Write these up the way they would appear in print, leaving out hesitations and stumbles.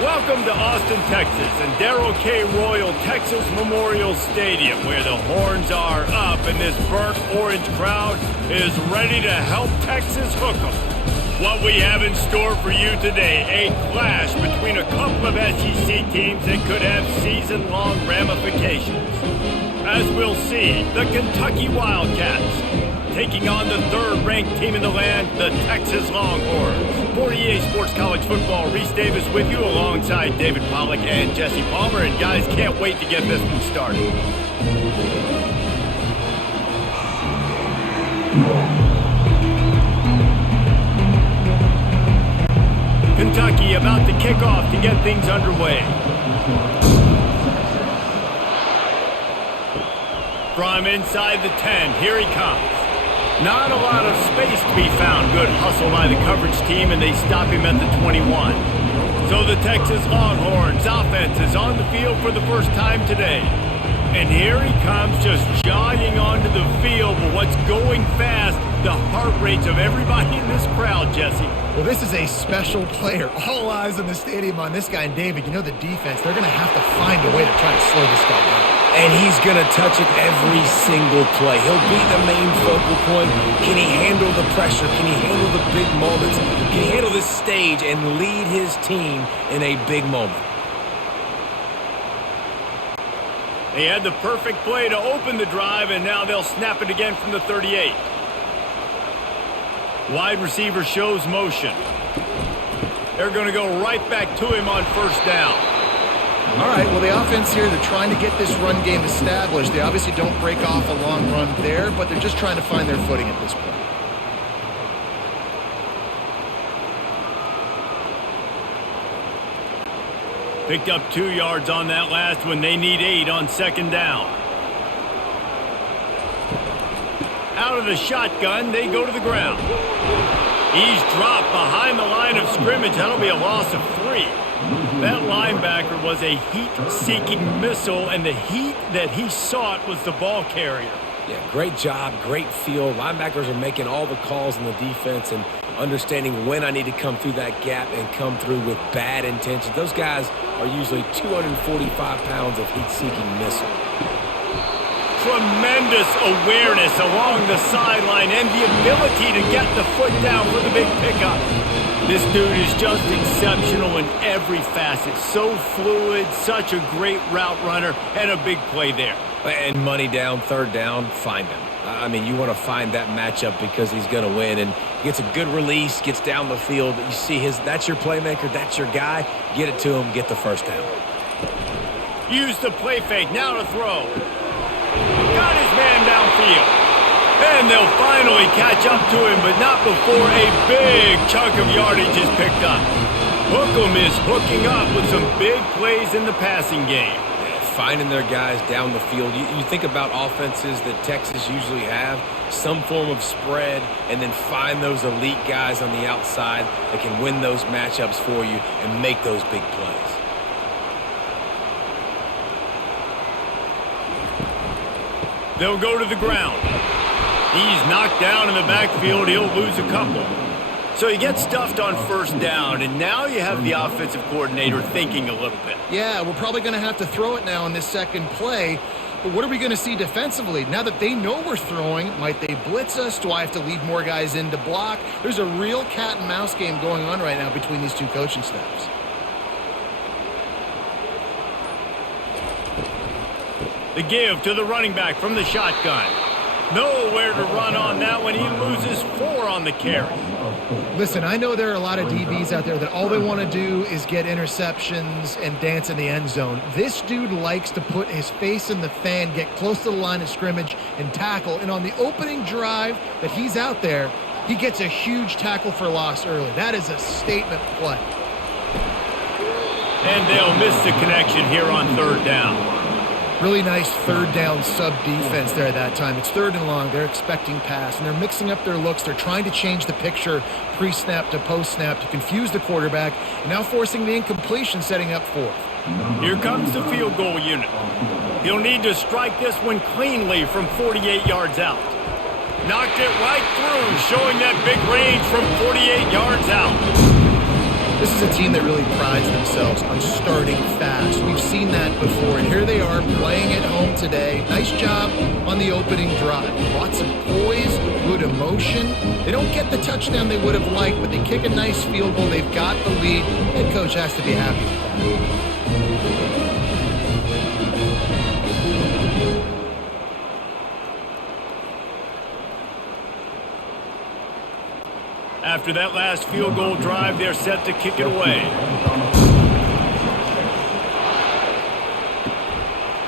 Welcome to Austin, Texas, and Darrell K. Royal Texas Memorial Stadium, where the horns are up and this burnt orange crowd is ready to help Texas hook 'em. What we have in store for you today, a clash between a couple of SEC teams that could have season-long ramifications. As we'll see, the Kentucky Wildcats taking on the third-ranked team in the land, the Texas Longhorns. 48 Sports College Football, Reese Davis with you alongside David Pollack and Jesse Palmer. And guys, can't wait to get this one started. Kentucky about to kick off to get things underway. From inside the 10, here he comes. Not a lot of space to be found. Good hustle by the coverage team, and they stop him at the 21. So the Texas Longhorns offense is on the field for the first time today. And here he comes, just jogging onto the field. But what's going fast, the heart rates of everybody in this crowd, Jesse. Well, this is a special player. All eyes in the stadium on this guy. And David, you know the defense, they're going to have to find a way to try to slow this guy down. And he's going to touch it every single play. He'll be the main focal point. Can he handle the pressure? Can he handle the big moments? Can he handle this stage and lead his team in a big moment? They had the perfect play to open the drive, and now they'll snap it again from the 38. Wide receiver shows motion. They're going to go right back to him on first down. All right, well, the offense here, they're trying to get this run game established. They obviously don't break off a long run there, but they're just trying to find their footing at this point. Picked up 2 yards on that last one. They need 8 on second down. Out of the shotgun, they go to the ground. He's dropped behind the line of scrimmage. That'll be a loss of 3. That linebacker was a heat-seeking missile, and the heat that he sought was the ball carrier. Yeah, great job, great feel. Linebackers are making all the calls in the defense and understanding when I need to come through that gap and come through with bad intentions. Those guys are usually 245 pounds of heat-seeking missile. Tremendous awareness along the sideline and the ability to get the foot down for the big pickup. This dude is just exceptional in every facet. So fluid, such a great route runner, and a big play there. And money down, third down, find him. I mean, you want to find that matchup because he's going to win. And gets a good release, gets down the field. You see that's your playmaker, that's your guy. Get it to him, get the first down. Use the play fake, now to throw. Got his man downfield. And they'll finally catch up to him, but not before a big chunk of yardage is picked up. Hookem is hooking up with some big plays in the passing game. Finding their guys down the field. You think about offenses that Texas usually have, some form of spread, and then find those elite guys on the outside that can win those matchups for you and make those big plays. They'll go to the ground. He's knocked down in the backfield. He'll lose a couple. So he gets stuffed on first down, and now you have the offensive coordinator thinking a little bit. Yeah, we're probably going to have to throw it now in this second play. But what are we going to see defensively? Now that they know we're throwing, might they blitz us? Do I have to leave more guys in to block? There's a real cat and mouse game going on right now between these two coaching staffs. The give to the running back from the shotgun. Nowhere to run on that one. He loses 4 on the carry. Listen, I know there are a lot of DBs out there that all they want to do is get interceptions and dance in the end zone. This dude likes to put his face in the fan, get close to the line of scrimmage, and tackle. And on the opening drive that he's out there, he gets a huge tackle for loss early. That is a statement play. And they'll miss the connection here on third down. Really nice third down sub defense there at that time. It's third and long. They're expecting pass, and they're mixing up their looks. They're trying to change the picture pre-snap to post-snap to confuse the quarterback, and now forcing the incompletion, setting up fourth. Here comes the field goal unit. He'll need to strike this one cleanly from 48 yards out. Knocked it right through, showing that big range from 48 yards out. This is a team that really prides themselves on starting fast. We've seen that before, and here they are playing at home today. Nice job on the opening drive. Lots of poise, good emotion. They don't get the touchdown they would have liked, but they kick a nice field goal. They've got the lead. Head coach has to be happy with that. After that last field goal drive, they're set to kick it away.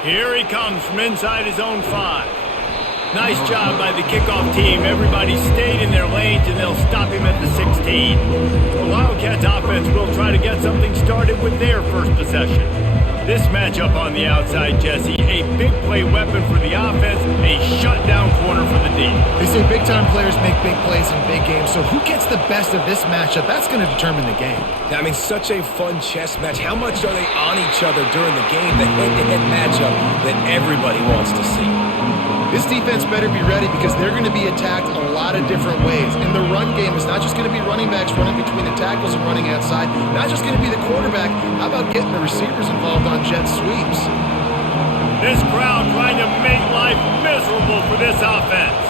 Here he comes from inside his own 5. Nice job by the kickoff team. Everybody stayed in their lanes, and they'll stop him at the 16. The Wildcats offense will try to get something started with their first possession. This matchup on the outside, Jesse, a big play weapon for the offense, a shutdown corner for the D. They say big-time players make big plays in big games, so who gets the best of this matchup? That's going to determine the game. I mean, such a fun chess match. How much are they on each other during the game? The head-to-head matchup that everybody wants to see. This defense better be ready because they're going to be attacked a lot of different ways. And the run game is not just going to be running backs running between the tackles and running outside, not just going to be the quarterback. How about getting the receivers involved on jet sweeps? This crowd trying to make life miserable for this offense.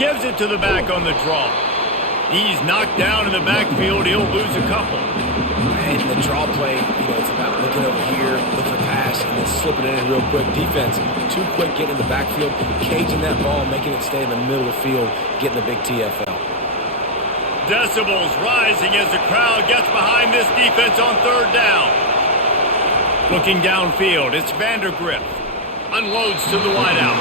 Gives it to the back on the draw. He's knocked down in the backfield. He'll lose a couple. And the draw play, it's about looking over here, look for pass, and then slipping it in real quick. Defense, too quick getting in the backfield, caging that ball, making it stay in the middle of the field, getting the big TFL. Decibels rising as the crowd gets behind this defense on third down. Looking downfield, it's Vandergriff. Unloads to the wideout.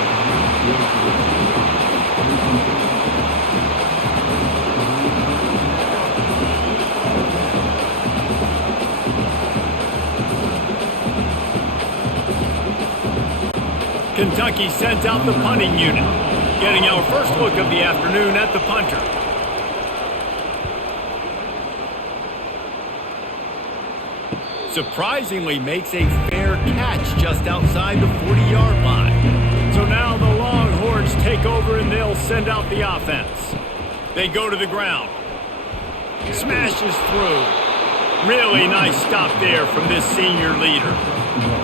Kentucky sends out the punting unit, getting our first look of the afternoon at the punter. Surprisingly makes a fair catch just outside the 40-yard line. So now the Longhorns take over and they'll send out the offense. They go to the ground. Smashes through. Really nice stop there from this senior leader.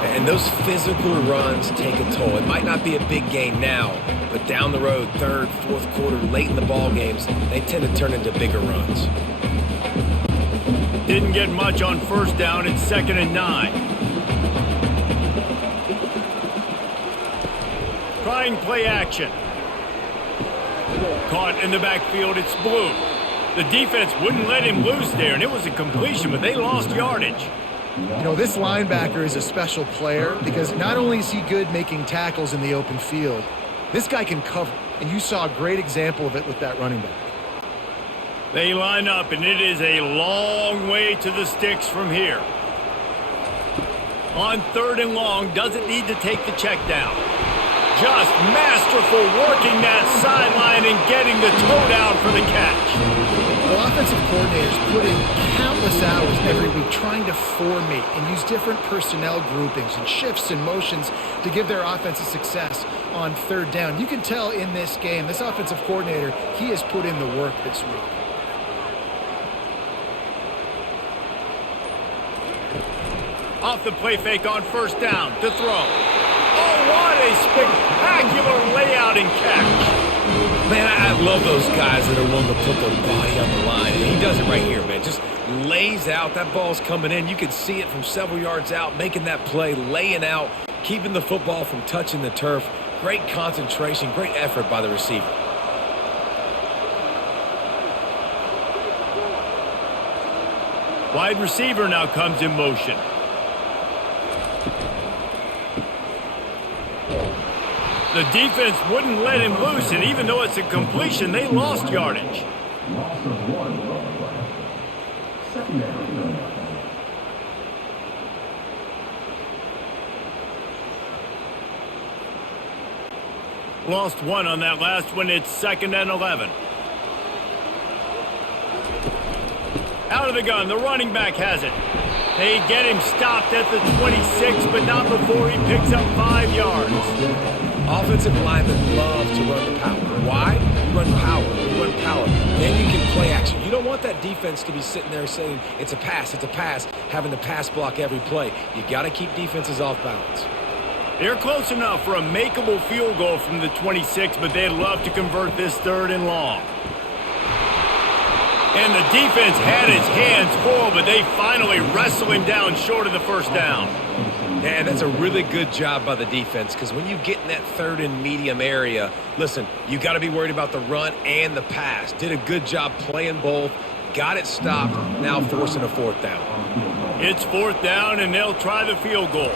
And those physical runs take a toll. It might not be a big gain now, but down the road, third, fourth quarter, late in the ball games, they tend to turn into bigger runs. Didn't get much on first down. It's 2nd and 9. Trying play action. Caught in the backfield. It's Blue. The defense wouldn't let him loose there, and it was a completion, but they lost yardage. This linebacker is a special player because not only is he good making tackles in the open field, this guy can cover, and you saw a great example of it with that running back. They line up, and it is a long way to the sticks from here. On 3rd and long, doesn't need to take the check down. Just masterful working that sideline and getting the toe down for the catch. Well, offensive coordinators put in countless hours every week trying to formate and use different personnel groupings and shifts and motions to give their offense a success on 3rd down. You can tell in this game, this offensive coordinator, he has put in the work this week. Off the play fake on 1st down to throw. Oh, what a spectacular layout and catch. Man, I love those guys that are willing to put their body on the line. And he does it right here, man. Just lays out. That ball's coming in. You can see it from several yards out, making that play, laying out, keeping the football from touching the turf. Great concentration, great effort by the receiver. Wide receiver now comes in motion. The defense wouldn't let him loose, and even though it's a completion, they lost yardage. Lost 1 on that last one. It's 2nd and 11. Out of the gun, the running back has it. They get him stopped at the 26, but not before he picks up 5 yards. Offensive linemen love to run the power. Why? You run power. You run power. Then you can play action. You don't want that defense to be sitting there saying, it's a pass, having to pass block every play. You got to keep defenses off balance. They're close enough for a makeable field goal from the 26, but they'd love to convert this 3rd and long. And the defense had its hands full, but they finally wrestle him down short of the 1st down. Man, that's a really good job by the defense, because when you get in that 3rd and medium area, listen, you got to be worried about the run and the pass. Did a good job playing both, got it stopped, now forcing a 4th down. It's 4th down, and they'll try the field goal.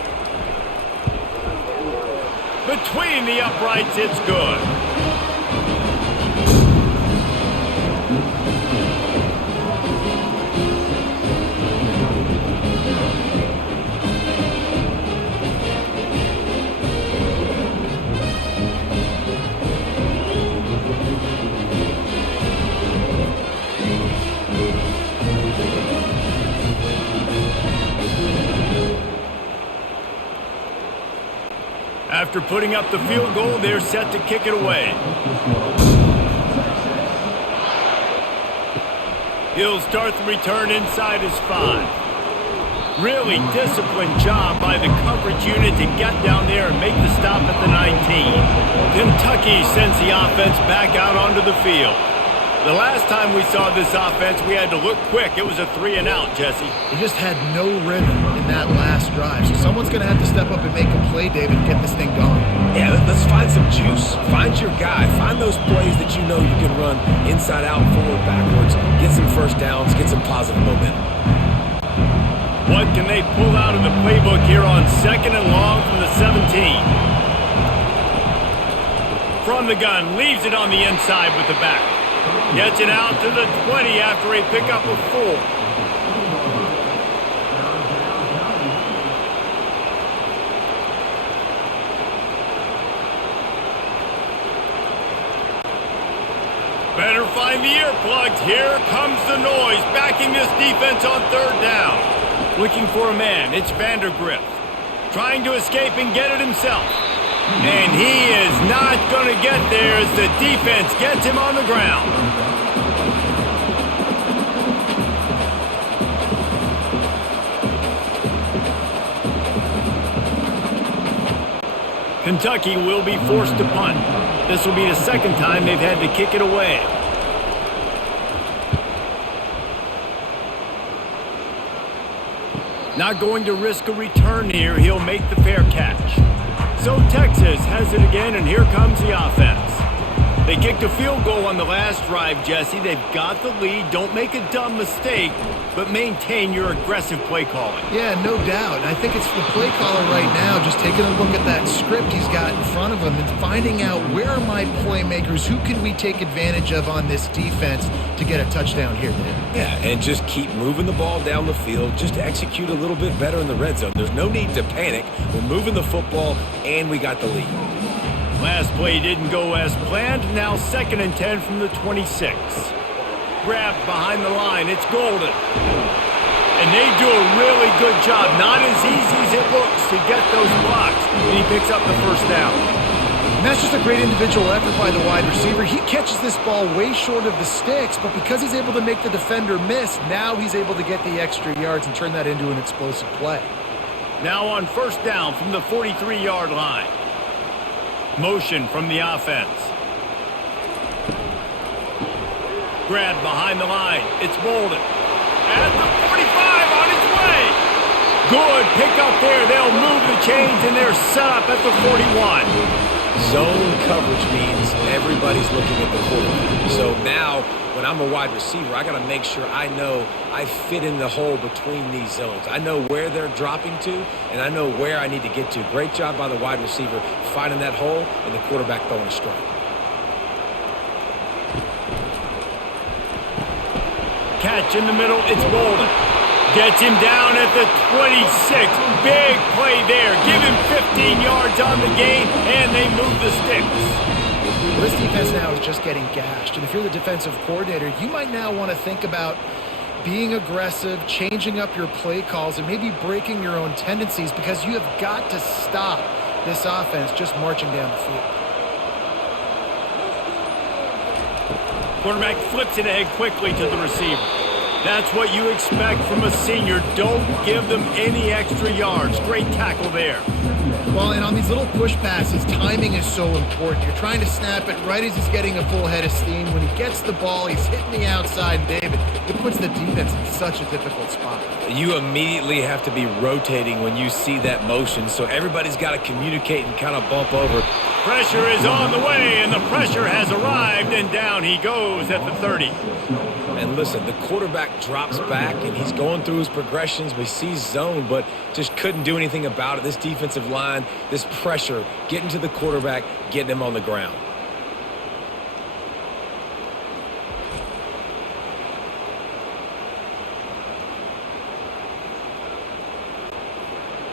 Between the uprights, it's good. After putting up the field goal, they're set to kick it away. He'll start the return inside his 5. Really disciplined job by the coverage unit to get down there and make the stop at the 19. Kentucky sends the offense back out onto the field. The last time we saw this offense, we had to look quick. It was a 3-and-out, Jesse. They just had no rhythm in that last drive. So someone's going to have to step up and make a play, David, and get this thing going. Yeah, let's find some juice. Find your guy. Find those plays that you know you can run inside out, forward, backwards. Get some 1st downs. Get some positive momentum. What can they pull out of the playbook here on 2nd and long from the 17? From the gun, leaves it on the inside with the back. Gets it out to the 20 after a pickup of 4. Better find the earplugs. Here comes the noise, backing this defense on 3rd down. Looking for a man, it's Vandergrift. Trying to escape and get it himself. And he is not going to get there as the defense gets him on the ground. Kentucky will be forced to punt. This will be the 2nd time they've had to kick it away. Not going to risk a return here. He'll make the fair catch. So Texas has it again, and here comes the offense. They kicked a field goal on the last drive, Jesse. They've got the lead. Don't make a dumb mistake, but maintain your aggressive play calling. Yeah, no doubt. I think it's the play caller right now just taking a look at that script he's got in front of him and finding out where are my playmakers, who can we take advantage of on this defense to get a touchdown here, David. Yeah, and just keep moving the ball down the field. Just execute a little bit better in the red zone. There's no need to panic. We're moving the football, and we got the lead. Last play didn't go as planned. Now 2nd and 10 from the 26. Grabbed behind the line. It's Golden. And they do a really good job. Not as easy as it looks to get those blocks. And he picks up the 1st down. And that's just a great individual effort by the wide receiver. He catches this ball way short of the sticks, but because he's able to make the defender miss, now he's able to get the extra yards and turn that into an explosive play. Now on 1st down from the 43-yard line. Motion from the offense. Grab behind the line. It's Bolden. At the 45 on its way. Good pick up there. They'll move the chains, and they're set up at the 41. Zone coverage means everybody's looking at the quarterback. So now, when I'm a wide receiver, I got to make sure I know I fit in the hole between these zones. I know where they're dropping to, and I know where I need to get to. Great job by the wide receiver finding that hole, and the quarterback throwing a strike. Catch in the middle, it's Bolden. Gets him down at the 26. Big play there. Give him 15 yards on the game, and they move the sticks. Well, this defense now is just getting gashed. And if you're the defensive coordinator, you might now want to think about being aggressive, changing up your play calls, and maybe breaking your own tendencies because you have got to stop this offense just marching down the field. Quarterback flips it ahead quickly to the receiver. That's what you expect from a senior. Don't give them any extra yards. Great tackle there. Well, and on these little push passes, timing is so important. You're trying to snap it right as he's getting a full head of steam. When he gets the ball, he's hitting the outside, and David, it puts the defense in such a difficult spot. You immediately have to be rotating when you see that motion, so everybody's got to communicate and kind of bump over. Pressure is on the way, and the pressure has arrived, and down he goes at the 30. And listen, the quarterback drops back, and he's going through his progressions. We see zone, but just couldn't do anything about it. This defensive line, this pressure, getting to the quarterback, getting him on the ground.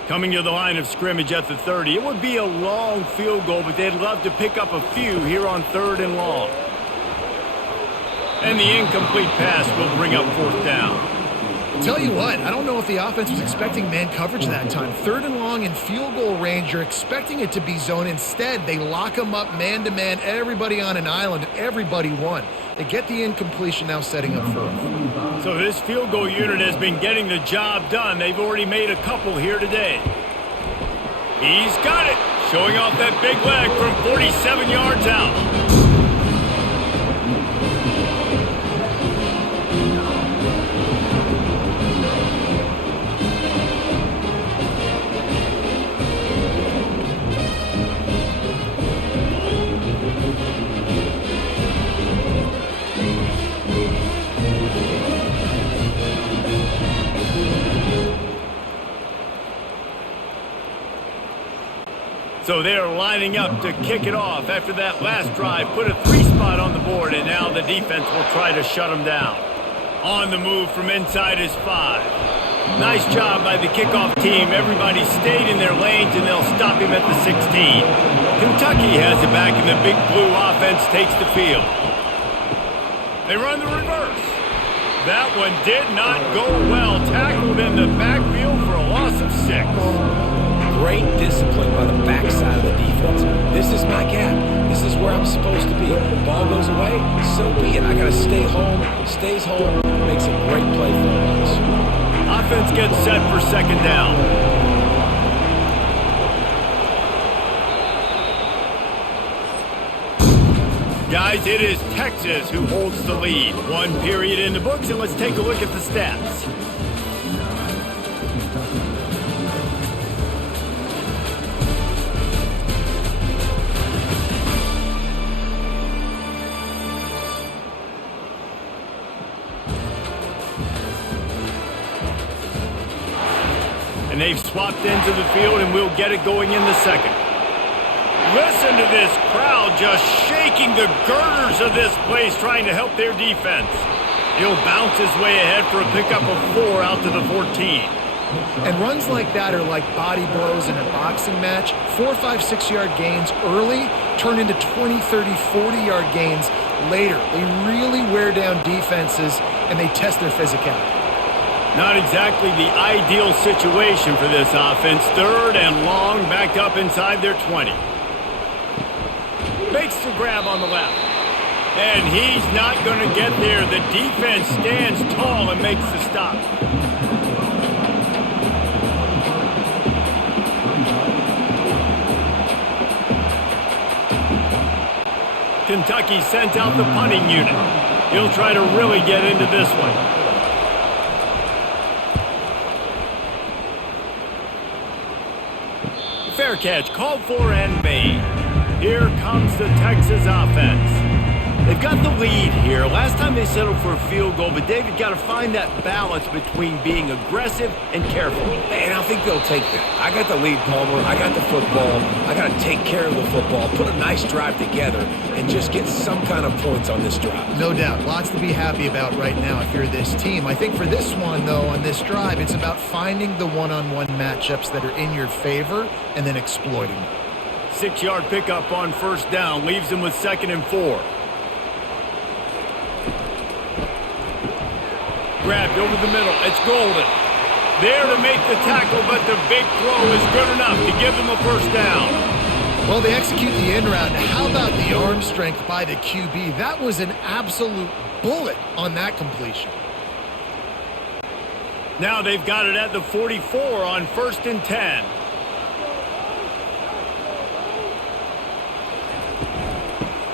Coming to the line of scrimmage at the 30. It would be a long field goal, but they'd love to pick up a few here on 3rd and long. And the incomplete pass will bring up 4th down. I'll tell you what, I don't know if the offense was expecting man coverage that time. 3rd and long in field goal range, you're expecting it to be zone. Instead, they lock them up man-to-man, everybody on an island, everybody won. They get the incompletion, now setting up 4th. So this field goal unit has been getting the job done. They've already made a couple here today. He's got it, showing off that big leg from 47 yards out. So they're lining up to kick it off after that last drive. Put a 3 spot on the board, and now the defense will try to shut them down. On the move from inside his 5. Nice job by the kickoff team. Everybody stayed in their lanes, and they'll stop him at the 16. Kentucky has it back, and the Big Blue offense takes the field. They run the reverse. That one did not go well. Tackled in the backfield for a loss of 6. Great discipline by the backside of the defense. This is my gap. This is where I'm supposed to be. Ball goes away, so be it. I got to stay home. Stays home. Makes a great play for us. Offense gets set for 2nd down. Guys, it is Texas who holds the lead. 1 period in the books, and let's take a look at the stats. And they've swapped into the field, and we'll get it going in the 2nd. Listen to this crowd just shaking the girders of this place, trying to help their defense. He'll bounce his way ahead for a pickup of 4 out to the 14. And runs like that are like body blows in a boxing match. 4, 5, 6-yard gains early turn into 20, 30, 40-yard gains later. They really wear down defenses, and they test their physicality. Not exactly the ideal situation for this offense. 3rd and long, backed up inside their 20. Makes the grab on the left. And he's not going to get there. The defense stands tall and makes the stop. Kentucky sent out the punting unit. He'll try to really get into this one. Fair catch, called for and made. Here comes the Texas offense. They've got the lead here. Last time they settled for a field goal, but David got to find that balance between being aggressive and careful. And I think they'll take that. I got the lead, Palmer. I got the football. I got to take care of the football, put a nice drive together, and just get some kind of points on this drive. No doubt. Lots to be happy about right now if you're this team. I think for this one, though, on this drive, it's about finding the one-on-one matchups that are in your favor and then exploiting them. 6-yard pickup on 1st down. Leaves them with 2nd and 4. Grabbed over the middle. It's Golden. There to make the tackle, but the big throw is good enough to give them a 1st down. Well, they execute the in route. Now, how about the arm strength by the QB? That was an absolute bullet on that completion. Now they've got it at the 44 on 1st and 10.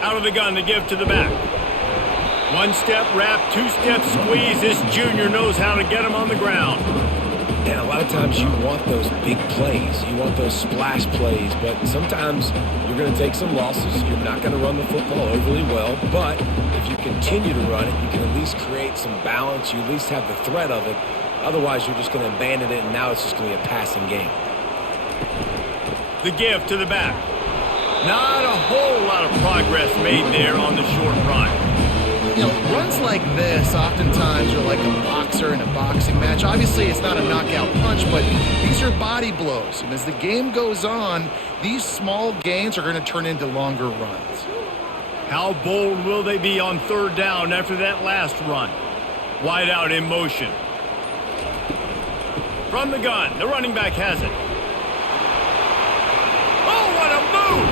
Out of the gun to give to the back. One step wrap, two step squeeze. This junior knows how to get him on the ground. And a lot of times you want those big plays. You want those splash plays, but sometimes you're going to take some losses. You're not going to run the football overly well, but if you continue to run it, you can at least create some balance. You at least have the threat of it. Otherwise, you're just going to abandon it, and now it's just going to be a passing game. The give to the back. Not a whole lot of progress made there on the short run. You know, runs like this oftentimes are like a boxer in a boxing match. Obviously, it's not a knockout punch, but these are body blows. And as the game goes on, these small gains are going to turn into longer runs. How bold will they be on 3rd down after that last run? Wide out in motion. From the gun, the running back has it. Oh, what a move!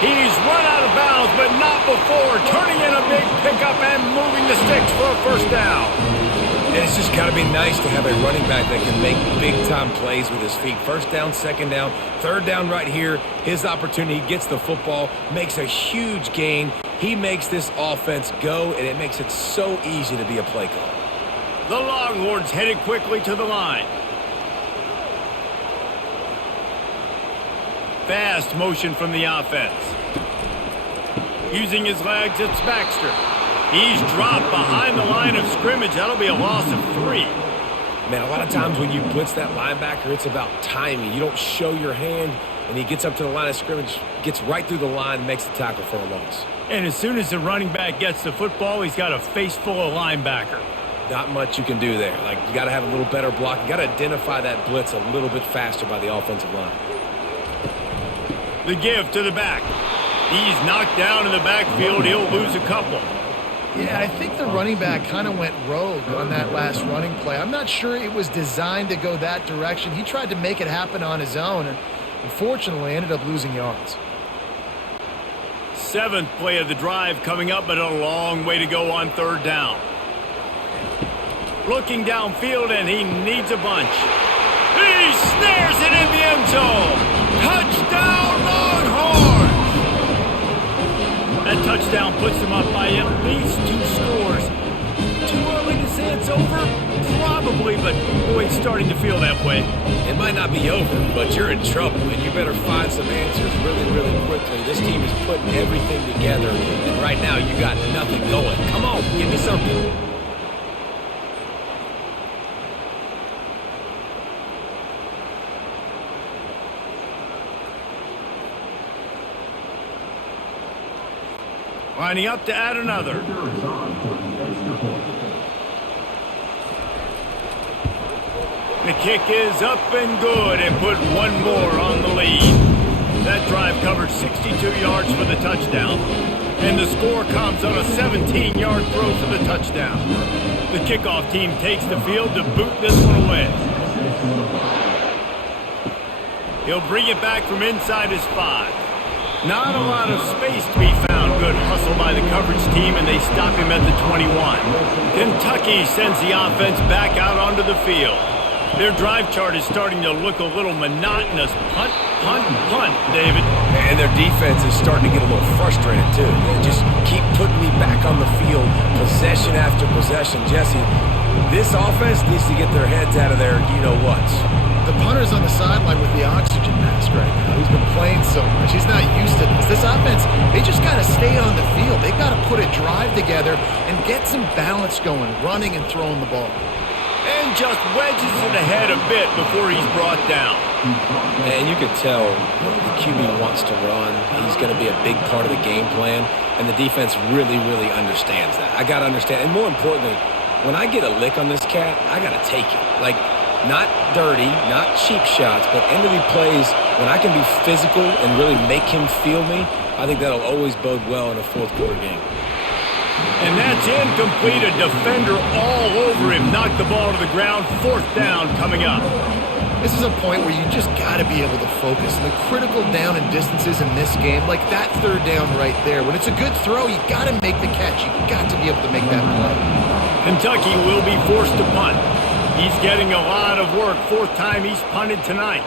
He's run out of bounds, but not before turning in a big pickup and moving the sticks for a 1st down. And it's just got to be nice to have a running back that can make big-time plays with his feet. 1st down, 2nd down, 3rd down right here. His opportunity, he gets the football, makes a huge gain. He makes this offense go, and it makes it so easy to be a play caller. The Longhorns headed quickly to the line. Fast motion from the offense. Using his legs, it's Baxter. He's dropped behind the line of scrimmage. That'll be a loss of 3. Man, a lot of times when you blitz that linebacker, it's about timing. You don't show your hand, and he gets up to the line of scrimmage, gets right through the line, and makes the tackle for a loss. And as soon as the running back gets the football, he's got a face full of linebacker. Not much you can do there. Like, you got to have a little better block. You got to identify that blitz a little bit faster by the offensive line. The give to the back. He's knocked down in the backfield. He'll lose a couple. Yeah, I think the running back kind of went rogue on that last running play. I'm not sure it was designed to go that direction. He tried to make it happen on his own, and unfortunately ended up losing yards. 7th play of the drive coming up, but a long way to go on 3rd down. Looking downfield, and he needs a bunch. He snares it in the end zone. Touchdown, Longhorns! That touchdown puts them up by at least 2 scores. Too early to say it's over? Probably, but boy, it's starting to feel that way. It might not be over, but you're in trouble, and you better find some answers really, really quickly. This team is putting everything together, and right now you got nothing going. Come on, give me something. Lining up to add another. The kick is up and good and put one more on the lead. That drive covered 62 yards for the touchdown. And the score comes on a 17-yard throw for the touchdown. The kickoff team takes the field to boot this one away. He'll bring it back from inside his 5. Not a lot of space to be found. Good hustle by the coverage team, and they stop him at the 21. Kentucky sends the offense back out onto the field. Their drive chart is starting to look a little monotonous. Punt, punt, punt, David. And their defense is starting to get a little frustrated, too. They just keep putting me back on the field, possession after possession. Jesse, this offense needs to get their heads out of their you-know-whats. The punter's on the sideline with the oxygen mask right now. He's been playing so much. He's not used to this. This offense, they just got to stay on the field. They've got to put a drive together and get some balance going, running and throwing the ball. And just wedges it ahead a bit before he's brought down. And you could tell the QB wants to run. He's going to be a big part of the game plan, and the defense really, really understands that. I got to understand. And more importantly, when I get a lick on this cat, I got to take it. Like, not dirty, not cheap shots, but end-of-the plays, when I can be physical and really make him feel me, I think that'll always bode well in a fourth-quarter game. And that's incomplete. A defender all over him. Knocked the ball to the ground. 4th down coming up. This is a point where you just got to be able to focus. And the critical down and distances in this game, like that third down right there, when it's a good throw, you got to make the catch. You got to be able to make that play. Kentucky will be forced to punt. He's getting a lot of work. Fourth time he's punted tonight.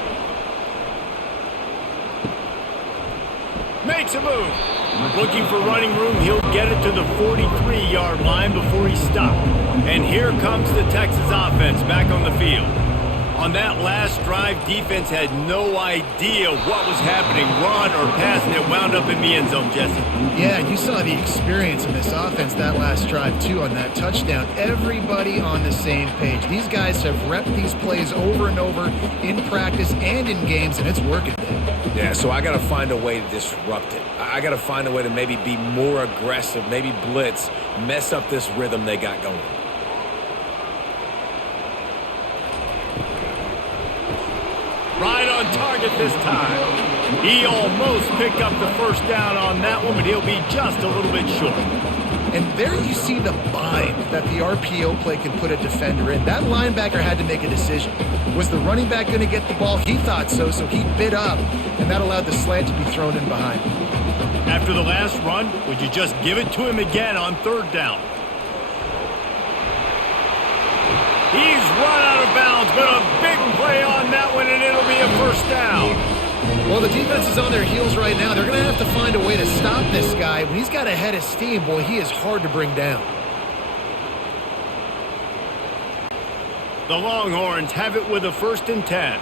Makes a move. Looking for running room. He'll get it to the 43-yard line before he stopped. And here comes the Texas offense back on the field. On that last drive, defense had no idea what was happening, run or pass, and it wound up in the end zone, Jesse. Yeah, you saw the experience in this offense that last drive, too, on that touchdown. Everybody on the same page. These guys have repped these plays over and over in practice and in games, and it's working. Yeah, so I got to find a way to disrupt it. I got to find a way to maybe be more aggressive, maybe blitz, mess up this rhythm they got going. Right on target this time. He almost picked up the first down on that one, but he'll be just a little bit short. And there you see the bind that the RPO play can put a defender in. That linebacker had to make a decision. Was the running back going to get the ball? He thought so, so he bit up, and that allowed the slant to be thrown in behind. After the last run, would you just give it to him again on third down? He's run out of bounds, but a big play on that one, and it'll be a first down. Well, the defense is on their heels right now. They're going to have to find a way to stop this guy. When he's got a head of steam, boy, he is hard to bring down. The Longhorns have it with a 1st and 10.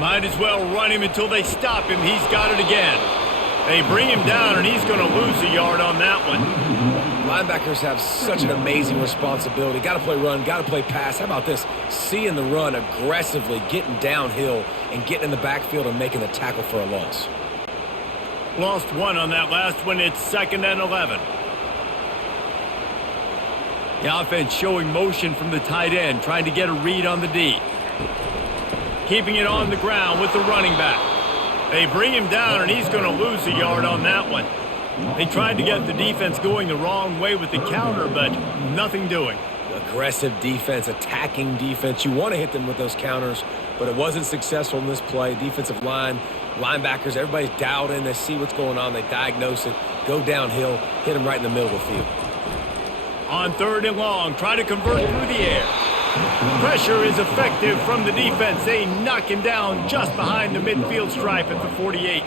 Might as well run him until they stop him. He's got it again. They bring him down, and he's going to lose a yard on that one. Linebackers have such an amazing responsibility. Got to play run, got to play pass. How about this? Seeing the run aggressively, getting downhill, and getting in the backfield and making the tackle for a loss. Lost one on that last one. It's 2nd and 11. The offense showing motion from the tight end, trying to get a read on the D. Keeping it on the ground with the running back. They bring him down, and he's going to lose a yard on that one. They tried to get the defense going the wrong way with the counter, but nothing doing. Aggressive defense, attacking defense. You want to hit them with those counters, but it wasn't successful in this play. Defensive line, linebackers, everybody's dialed in. They see what's going on. They diagnose it, go downhill, hit them right in the middle of the field. On 3rd and long, try to convert through the air. Pressure is effective from the defense. They knock him down just behind the midfield stripe at the 48.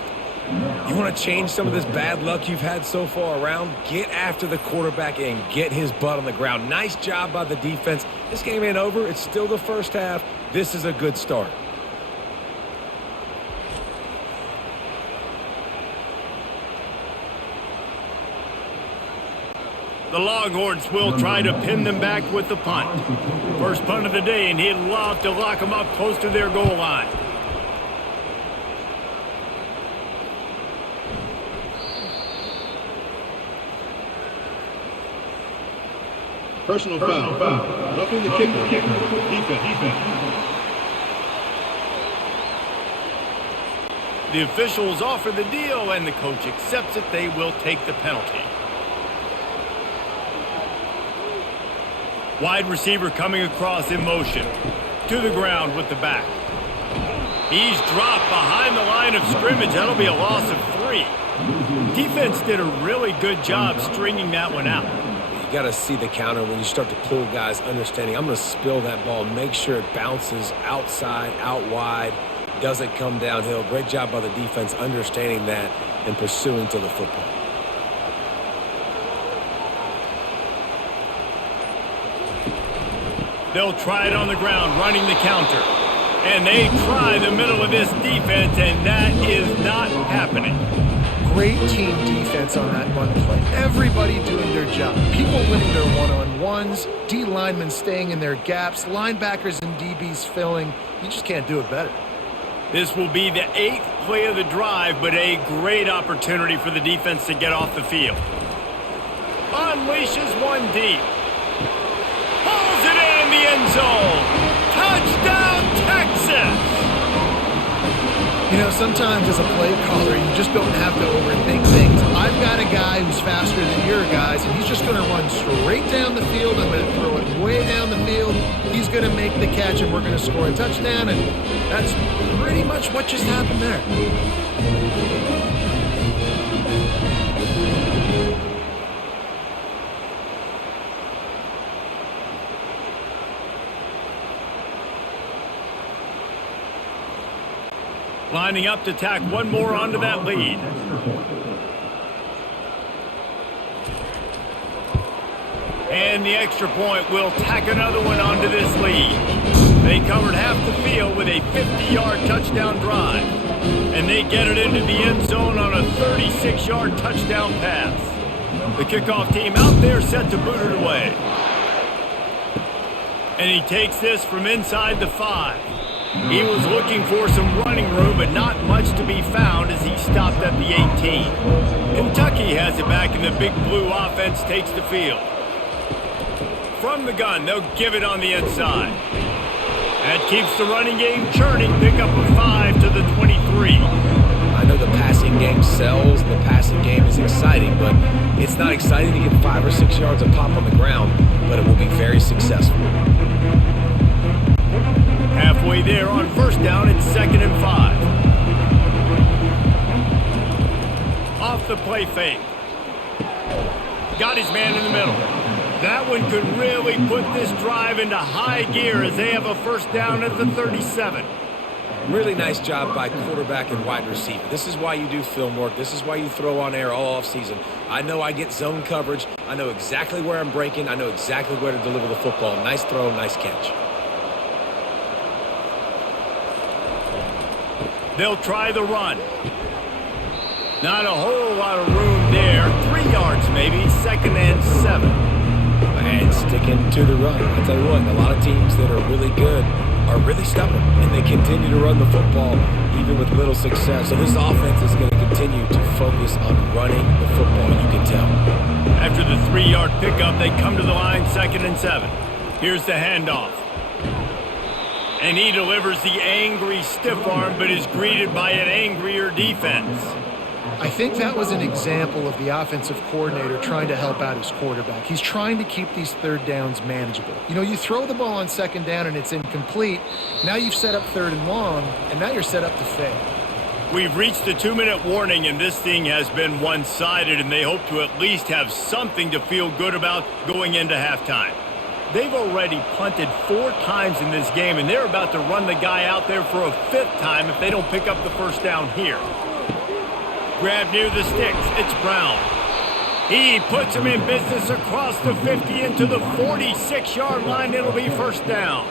You want to change some of this bad luck you've had so far around? Get after the quarterback and get his butt on the ground. Nice job by the defense. This game ain't over. It's still the first half. This is a good start. The Longhorns will try to pin them back with the punt. First punt of the day, and he'd love to lock them up close to their goal line. Personal foul. Roughing the kicker. Defense. The officials offer the deal, and the coach accepts it. They will take the penalty. Wide receiver coming across in motion. To the ground with the back. He's dropped behind the line of scrimmage. That'll be a loss of 3. Defense did a really good job stringing that one out. You got to see the counter when you start to pull guys, understanding I'm going to spill that ball, make sure it bounces outside, out wide, doesn't come downhill. Great job by the defense understanding that and pursuing to the football. They'll try it on the ground, running the counter. And they try the middle of this defense, and that is not happening. Great team defense on that run play. Everybody doing their job. People winning their one-on-ones, D linemen staying in their gaps, linebackers and DBs filling. You just can't do it better. This will be the 8th play of the drive, but a great opportunity for the defense to get off the field. Unleashes one deep. Pulls it in the end zone. Touchdown, Texas! You know, sometimes as a play caller, you just don't have to overthink things. I've got a guy who's faster than you're guys, and he's just going to run straight down the field. I'm going to throw it way down the field. He's going to make the catch, and we're going to score a touchdown, and that's pretty much what just happened there. Lining up to tack one more onto that lead. And the extra point will tack another one onto this lead. They covered half the field with a 50-yard touchdown drive. And they get it into the end zone on a 36-yard touchdown pass. The kickoff team out there set to boot it away. And he takes this from inside the 5. He was looking for some running room, but not much to be found as he stopped at the 18. Kentucky has it back, and the Big Blue offense takes the field. From the gun, they'll give it on the inside. That keeps the running game churning. Pick up a 5 to the 23. I know the passing game sells, and the passing game is exciting, but it's not exciting to get 5 or 6 yards a pop on the ground, but it will be very successful. Halfway there on first down, it's 2nd and 5. Off the play fake. Got his man in the middle. That one could really put this drive into high gear as they have a first down at the 37. Really nice job by quarterback and wide receiver. This is why you do film work. This is why you throw on air all offseason. I know I get zone coverage. I know exactly where I'm breaking. I know exactly where to deliver the football. Nice throw, nice catch. They'll try the run. Not a whole lot of room there. 3 yards maybe, 2nd and 7. And sticking to the run. I'll tell you what, a lot of teams that are really good are really stubborn, and they continue to run the football even with little success. So this offense is going to continue to focus on running the football, you can tell. After the 3-yard pickup, they come to the line, 2nd and 7. Here's the handoff. And he delivers the angry stiff arm, but is greeted by an angrier defense. I think that was an example of the offensive coordinator trying to help out his quarterback. He's trying to keep these third downs manageable. You know, you throw the ball on 2nd down and it's incomplete. Now you've set up 3rd and long, and now you're set up to fail. We've reached the 2-minute warning, and this thing has been one-sided, and they hope to at least have something to feel good about going into halftime. They've already punted 4 times in this game, and they're about to run the guy out there for a 5th time if they don't pick up the first down here. Grab near the sticks. It's Brown. He puts him in business across the 50 into the 46-yard line. It'll be first down.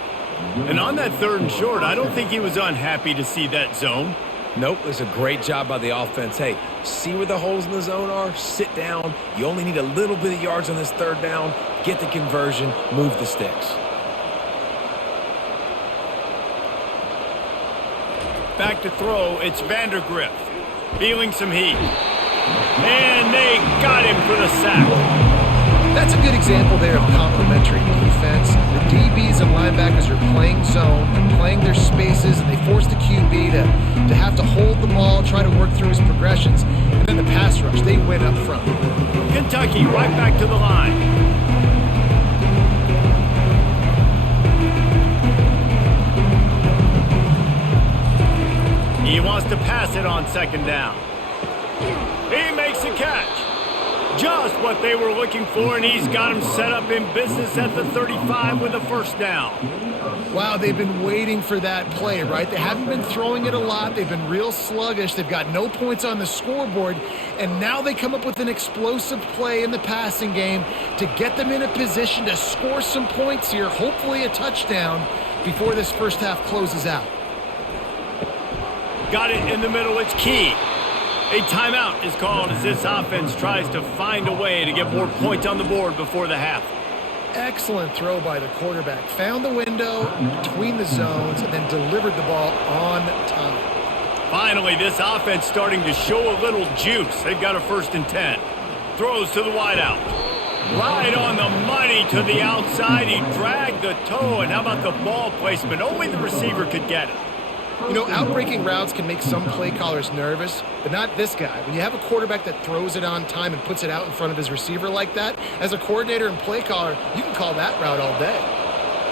And on that 3rd and short, I don't think he was unhappy to see that zone. Nope, it was a great job by the offense. Hey, see where the holes in the zone are? Sit down. You only need a little bit of yards on this 3rd down. Get the conversion. Move the sticks. Back to throw. It's Vandergriff. Feeling some heat. And they got him for the sack. That's a good example there of complementary defense. The DBs and linebackers are playing zone, they're playing their spaces, and they force the QB to have to hold the ball, try to work through his progressions, and then the pass rush, they win up front. Kentucky right back to the line. He wants to pass it on 2nd down. He makes a catch. Just what they were looking for, and he's got him set up in business at the 35 with a first down. Wow, they've been waiting for that play, right? They haven't been throwing it a lot. They've been real sluggish. They've got no points on the scoreboard, and now they come up with an explosive play in the passing game to get them in a position to score some points here, hopefully a touchdown, before this first half closes out. Got it in the middle. It's Key. A timeout is called as this offense tries to find a way to get more points on the board before the half. Excellent throw by the quarterback. Found the window between the zones and then delivered the ball on time. Finally, this offense starting to show a little juice. They've got a 1st and 10. Throws to the wideout. Right on the money to the outside. He dragged the toe, and how about the ball placement? Only the receiver could get it. You know, outbreaking routes can make some play callers nervous, but not this guy. When you have a quarterback that throws it on time and puts it out in front of his receiver like that, as a coordinator and play caller, you can call that route all day.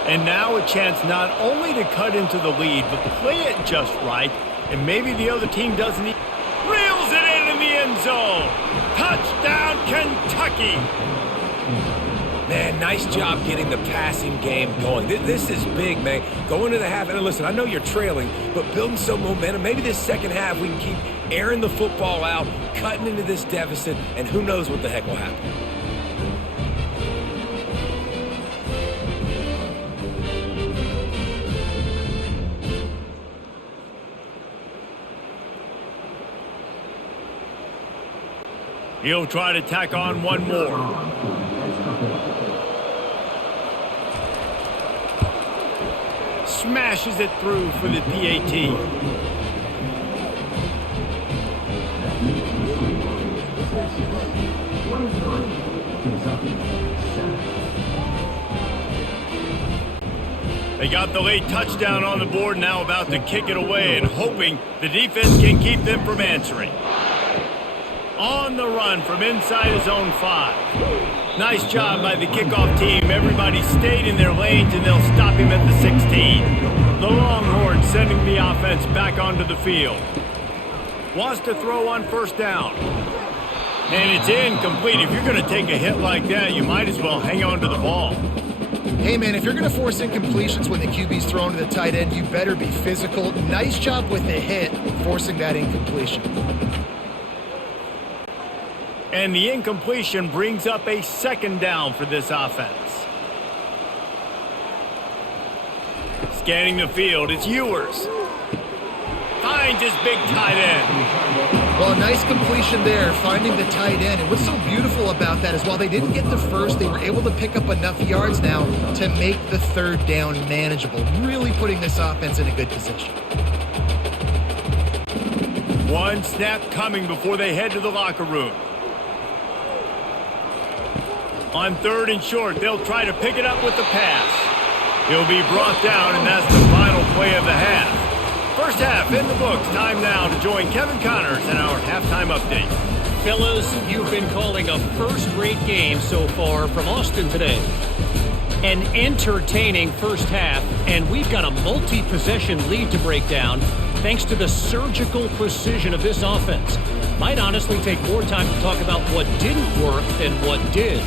And now a chance not only to cut into the lead, but play it just right, and maybe the other team doesn't even... Reels it in the end zone! Touchdown, Kentucky! Man, nice job getting the passing game going. This is big, man. Going to the half, and listen, I know you're trailing, but building some momentum. Maybe this second half we can keep airing the football out, cutting into this deficit, and who knows what the heck will happen. He'll try to tack on one more. Smashes it through for the PAT. They got the late touchdown on the board, now about to kick it away and hoping the defense can keep them from answering. On the run from inside his own 5. Nice job by the kickoff team. Everybody stayed in their lanes, and they'll stop him at the 16. The Longhorns sending the offense back onto the field. Wants to throw on first down. And it's incomplete. If you're going to take a hit like that, you might as well hang on to the ball. Hey, man, if you're going to force incompletions when the QB's thrown to the tight end, you better be physical. Nice job with the hit, forcing that incompletion. And the incompletion brings up a second down for this offense. Scanning the field, it's Ewers. Finds his big tight end. Well, a nice completion there, finding the tight end. And what's so beautiful about that is while they didn't get the first, they were able to pick up enough yards now to make the third down manageable, really putting this offense in a good position. One snap coming before they head to the locker room. On 3rd and short, they'll try to pick it up with the pass. He'll be brought down, and that's the final play of the half. First half in the books. Time now to join Kevin Connors in our halftime update. Fellas, you've been calling a first-rate game so far from Austin today. An entertaining first half, and we've got a multi-possession lead to break down thanks to the surgical precision of this offense. Might honestly take more time to talk about what didn't work than what did.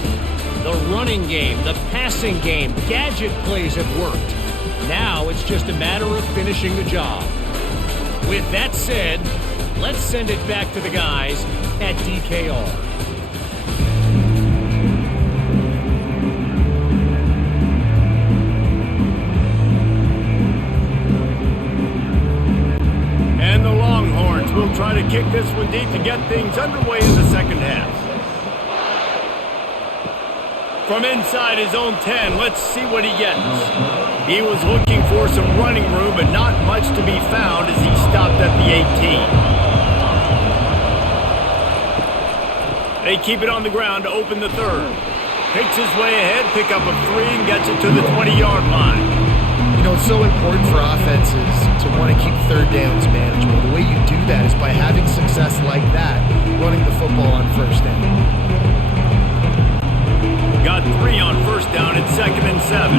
The running game, the passing game, gadget plays have worked. Now it's just a matter of finishing the job. With that said, let's send it back to the guys at DKR. And the Longhorns will try to kick this one deep to get things underway in the second half. From inside his own 10, let's see what he gets. He was looking for some running room, but not much to be found as he stopped at the 18. They keep it on the ground to open the third. Picks his way ahead, pick up a 3, and gets it to the 20-yard line. You know, it's so important for offenses to want to keep third downs manageable. The way you do that is by having success like that, running the football on first down. Got 3 on first down at 2nd and 7.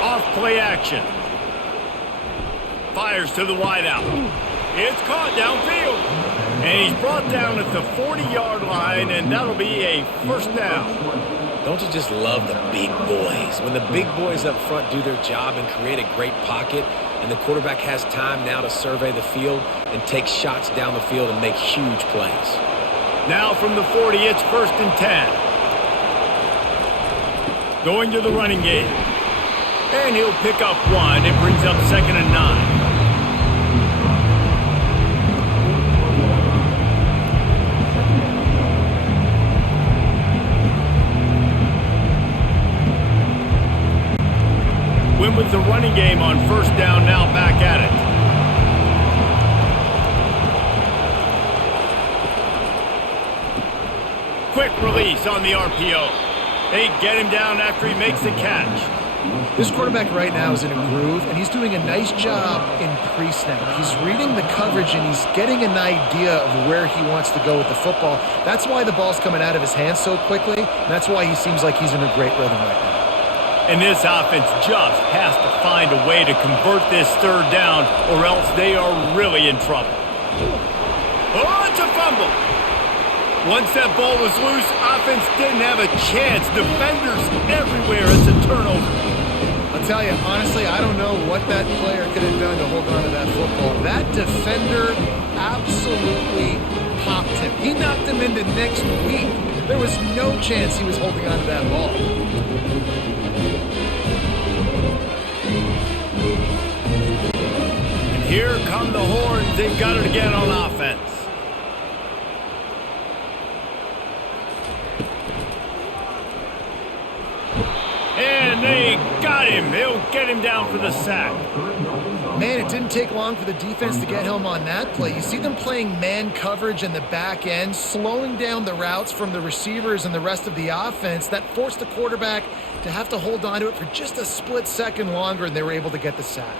Off play action. Fires to the wideout. It's caught downfield. And he's brought down at the 40-yard line, and that'll be a first down. Don't you just love the big boys? When the big boys up front do their job and create a great pocket, and the quarterback has time now to survey the field and take shots down the field and make huge plays. Now from the 40, it's 1st and 10. Going to the running game. And he'll pick up 1. It brings up 2nd and 9. Win with the running game on first down, now back at it. Quick release on the RPO. They get him down after he makes the catch. This quarterback right now is in a groove, and he's doing a nice job in pre-snap. He's reading the coverage, and he's getting an idea of where he wants to go with the football. That's why the ball's coming out of his hands so quickly, and that's why he seems like he's in a great rhythm right now. And this offense just has to find a way to convert this third down, or else they are really in trouble. Oh, it's a fumble. Once that ball was loose, offense didn't have a chance. Defenders everywhere. It's a turnover. I'll tell you, honestly, I don't know what that player could have done to hold on to that football. That defender absolutely popped him. He knocked him into next week. There was no chance he was holding on to that ball. And here come the Horns. They've got it again on offense. And they got him. They'll get him down for the sack. Man, it didn't take long for the defense to get home on that play. You see them playing man coverage in the back end, slowing down the routes from the receivers and the rest of the offense. That forced the quarterback to have to hold on to it for just a split second longer, and they were able to get the sack.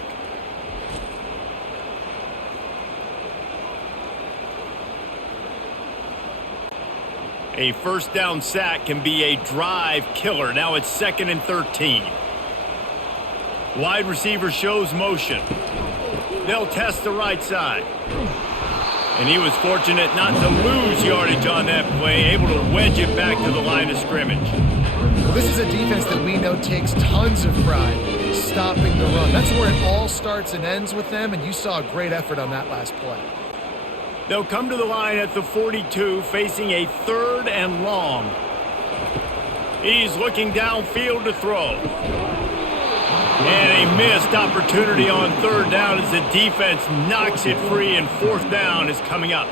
A first down sack can be a drive killer. Now it's 2nd and 13. Wide receiver shows motion. They'll test the right side. And he was fortunate not to lose yardage on that play, able to wedge it back to the line of scrimmage. Well, this is a defense that we know takes tons of pride stopping the run. That's where it all starts and ends with them, and you saw a great effort on that last play. They'll come to the line at the 42, facing a 3rd and long. He's looking downfield to throw. And a missed opportunity on 3rd down as the defense knocks it free, and 4th down is coming up.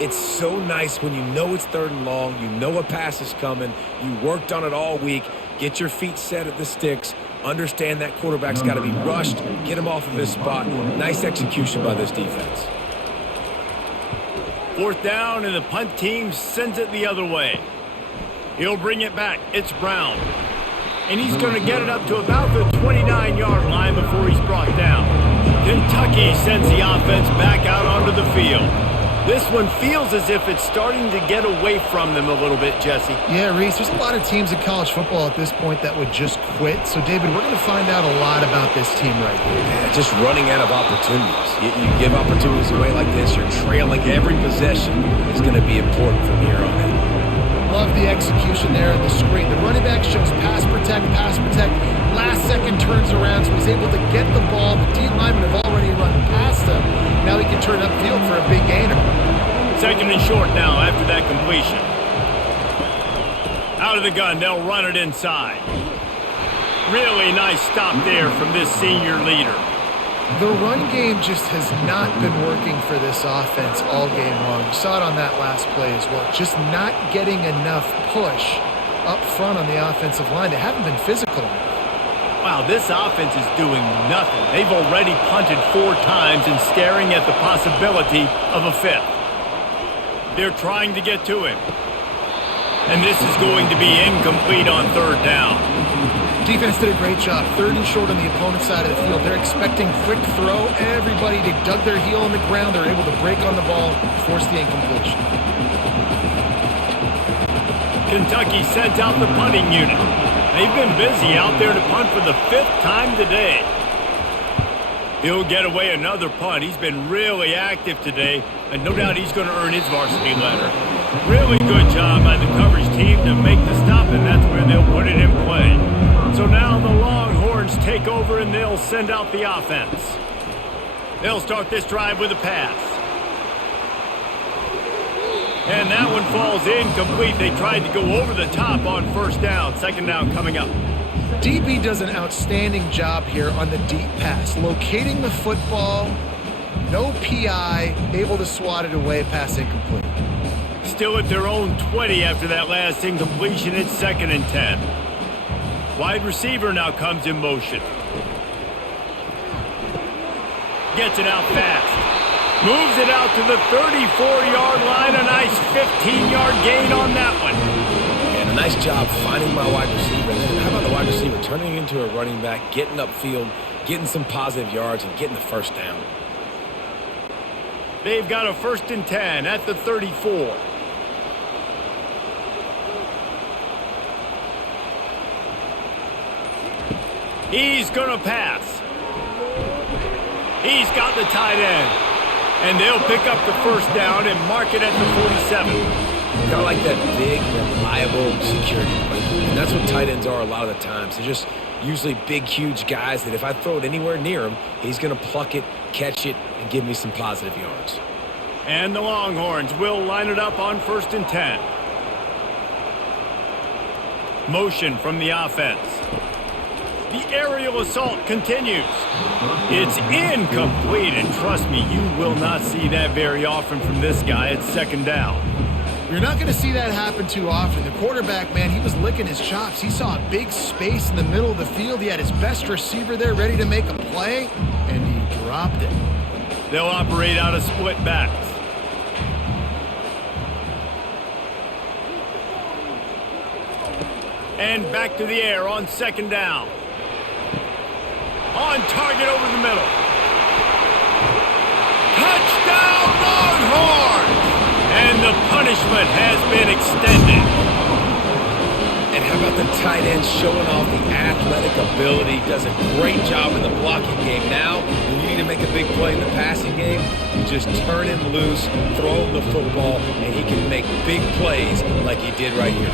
It's so nice when you know it's 3rd and long, you know a pass is coming, you worked on it all week, get your feet set at the sticks, understand that quarterback's got to be rushed, get him off of his spot. Nice execution by this defense. 4th down, and the punt team sends it the other way. He'll bring it back. It's Brown. And he's going to get it up to about the 29-yard line before he's brought down. Kentucky sends the offense back out onto the field. This one feels as if it's starting to get away from them a little bit, Jesse. Yeah, Reese, there's a lot of teams in college football at this point that would just quit. So, David, we're going to find out a lot about this team right here. Yeah, just running out of opportunities. You give opportunities away like this, you're trailing every possession. It's going to be important from here on in. Love the execution there on the screen. The running back shows pass protect, pass protect. Last second turns around, so he's able to get the ball. The D linemen have already run past him. Now he can turn upfield for a big gainer. 2nd and short now after that completion. Out of the gun, they'll run it inside. Really nice stop there from this senior leader. The run game just has not been working for this offense all game long. You saw it on that last play as well. Just not getting enough push up front on the offensive line. They haven't been physical enough. Wow, this offense is doing nothing. They've already punted 4 times and staring at the possibility of a 5th. They're trying to get to him. And this is going to be incomplete on 3rd down. Defense did a great job. 3rd and short on the opponent's side of the field. They're expecting quick throw. Everybody, they dug their heel on the ground. They're able to break on the ball, force the incompletion. Kentucky sends out the punting unit. They've been busy out there to punt for the 5th time today. He'll get away another punt. He's been really active today, and no doubt he's going to earn his varsity letter. Really good job by the coverage team to make the stop, and that's where they'll put it in play. So now the Longhorns take over, and they'll send out the offense. They'll start this drive with a pass. And that one falls incomplete. They tried to go over the top on 1st down. 2nd down coming up. DB does an outstanding job here on the deep pass. Locating the football, no PI, able to swat it away, pass incomplete. Still at their own 20 after that last incompletion. It's 2nd and 10. Wide receiver now comes in motion. Gets it out fast. Moves it out to the 34-yard line. A nice 15-yard gain on that one. And A nice job finding my wide receiver. And then how about the wide receiver turning into a running back, getting upfield, getting some positive yards, and getting the first down. They've got a 1st and 10 at the 34. He's going to pass. He's got the tight end. And they'll pick up the first down and mark it at the 47. Kind of like that big, reliable security blanket. And that's what tight ends are a lot of the times. They're just usually big, huge guys that if I throw it anywhere near him, he's going to pluck it, catch it, and give me some positive yards. And the Longhorns will line it up on 1st and 10. Motion from the offense. The aerial assault continues. It's incomplete, and trust me, you will not see that very often from this guy at 2nd down. You're not going to see that happen too often. The quarterback, man, he was licking his chops. He saw a big space in the middle of the field. He had his best receiver there ready to make a play, and he dropped it. They'll operate out of split backs. And back to the air on 2nd down. On target over the middle. Touchdown Longhorns! And the punishment has been extended. And how about the tight end showing off the athletic ability? Does a great job in the blocking game. Now, when you need to make a big play in the passing game, you just turn him loose, throw him the football, and he can make big plays like he did right here.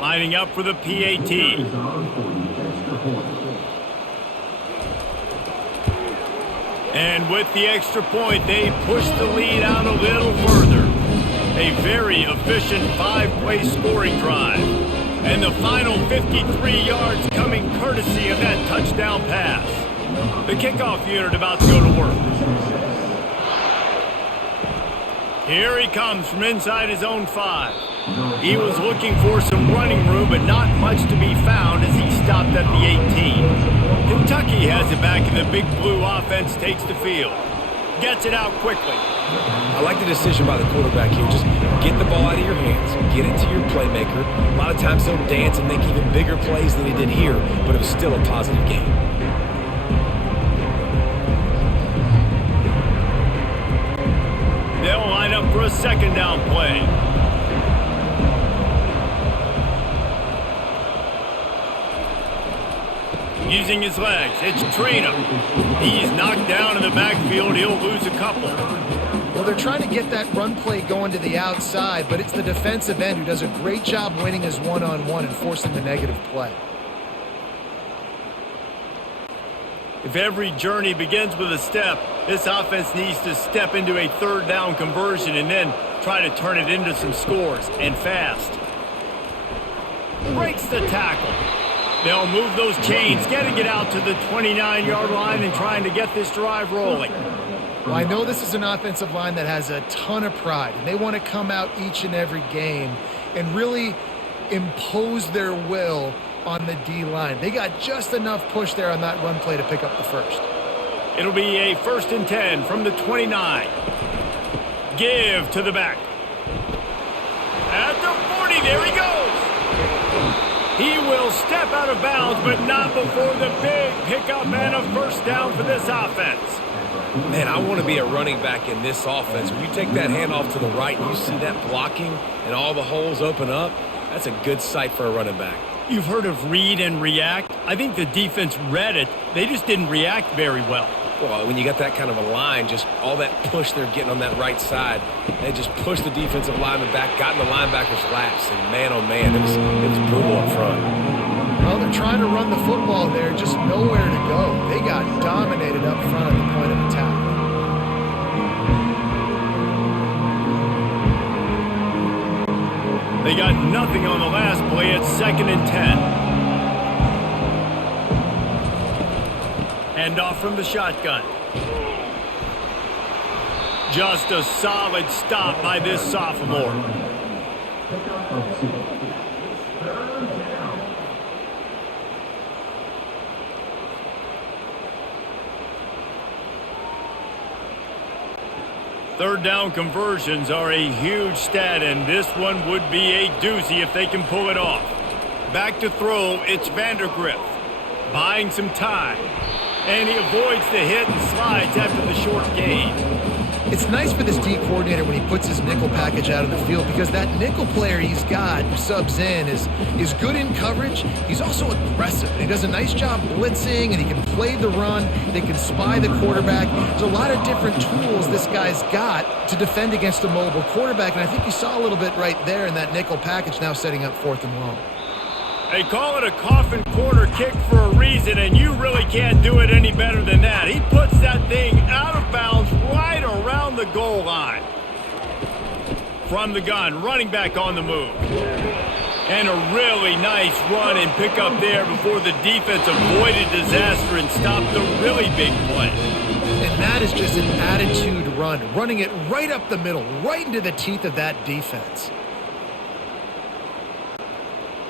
Lining up for the PAT. And with the extra point, they push the lead out a little further. A very efficient 5-play scoring drive. And the final 53 yards coming courtesy of that touchdown pass. The kickoff unit about to go to work. Here he comes from inside his own 5. He was looking for some running room, but not much to be found as he stopped at the 18. Kentucky has it back, and the Big Blue offense takes the field. Gets it out quickly. I like the decision by the quarterback here. Just get the ball out of your hands. Get it to your playmaker. A lot of times he'll dance and make even bigger plays than he did here, but it was still a positive game. They'll line up for a 2nd down play. Using his legs, it's Traynor. He's knocked down in the backfield. He'll lose a couple. Well, they're trying to get that run play going to the outside, but it's the defensive end who does a great job winning his one-on-one and forcing the negative play. If every journey begins with a step, this offense needs to step into a 3rd down conversion and then try to turn it into some scores, and fast. Breaks the tackle. They'll move those chains, getting it out to the 29-yard line and trying to get this drive rolling. Well, I know this is an offensive line that has a ton of pride, and they want to come out each and every game and really impose their will on the D-line. They got just enough push there on that run play to pick up the first. It'll be a 1st and 10 from the 29. Give to the back. At the 40, there he goes. He will step out of bounds, but not before the big pickup and a 1st down for this offense. Man, I want to be a running back in this offense. When you take that handoff to the right and you see that blocking and all the holes open up, that's a good sight for a running back. You've heard of read and react. I think the defense read it. They just didn't react very well. Well, when you got that kind of a line, just all that push they're getting on that right side, they just pushed the defensive lineman back, got in the linebacker's laps, and man, oh man, it was brutal up front. Well, they're trying to run the football there, just nowhere to go. They got dominated up front at the point of attack. They got nothing on the last play at 2nd and 10. Hand off from the shotgun. Just a solid stop by this sophomore. Third down conversions are a huge stat, and this one would be a doozy if they can pull it off. Back to throw, it's Vandergriff. Buying some time. And he avoids the hit and slides after the short gain. It's nice for this D coordinator when he puts his nickel package out in the field, because that nickel player he's got who subs in is good in coverage. He's also aggressive, and he does a nice job blitzing, and he can play the run. They can spy the quarterback. There's a lot of different tools this guy's got to defend against a mobile quarterback, and I think you saw a little bit right there in that nickel package, now setting up 4th and long. They call it a coffin corner kick for a reason, and you really can't do it any better than that. He puts that thing out of bounds right around the goal line. From the gun, running back on the move. And a really nice run and pick up there before the defense avoided disaster and stopped the really big play. And that is just an attitude run, running it right up the middle, right into the teeth of that defense.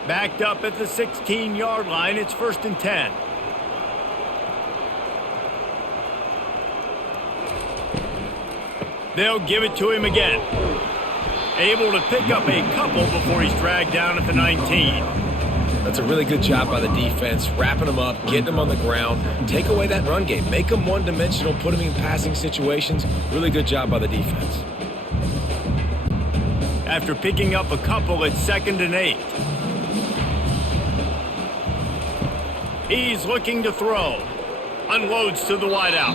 Backed up at the 16-yard line, it's 1st and 10. They'll give it to him again. Able to pick up a couple before he's dragged down at the 19. That's a really good job by the defense, wrapping them up, getting them on the ground, take away that run game, make them one-dimensional, put them in passing situations. Really good job by the defense. After picking up a couple, it's 2nd and 8. He's looking to throw. Unloads to the wideout.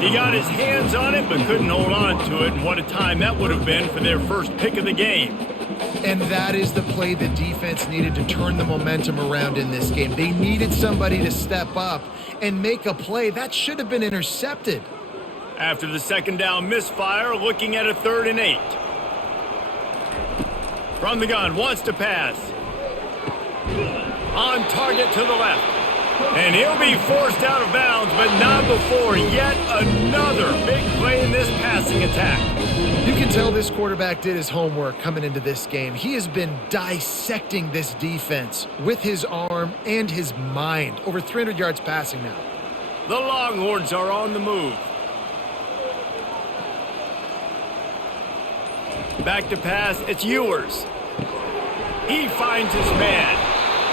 He got his hands on it, but couldn't hold on to it. And what a time that would have been for their first pick of the game. And that is the play the defense needed to turn the momentum around in this game. They needed somebody to step up and make a play. That should have been intercepted. After the 2nd down misfire, looking at a 3rd and 8. From the gun, wants to pass. On target to the left. And he'll be forced out of bounds, but not before yet another big play in this passing attack. You can tell this quarterback did his homework coming into this game. He has been dissecting this defense with his arm and his mind. Over 300 yards passing now. The Longhorns are on the move. Back to pass, it's Ewers. He finds his man.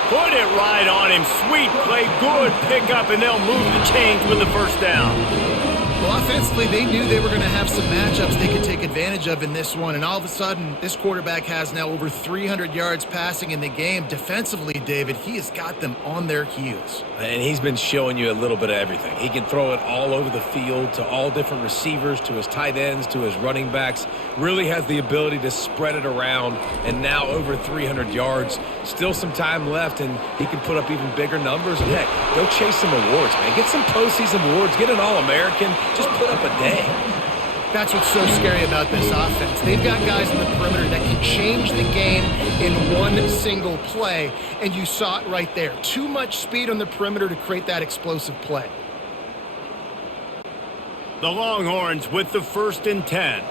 Put it right on him. Sweet play, good pickup, and they'll move the chains with the 1st down. Well, offensively, they knew they were going to have some matchups they could take advantage of in this one, and all of a sudden, this quarterback has now over 300 yards passing in the game. Defensively, David, he has got them on their heels. And he's been showing you a little bit of everything. He can throw it all over the field to all different receivers, to his tight ends, to his running backs. Really has the ability to spread it around, and now over 300 yards. Still some time left, and he can put up even bigger numbers. And heck, go chase some awards, man. Get some postseason awards. Get an All-American. Just put up a day. That's what's so scary about this offense. They've got guys in the perimeter that can change the game in one single play, and you saw it right there. Too much speed on the perimeter to create that explosive play. The Longhorns with the 1st and 10.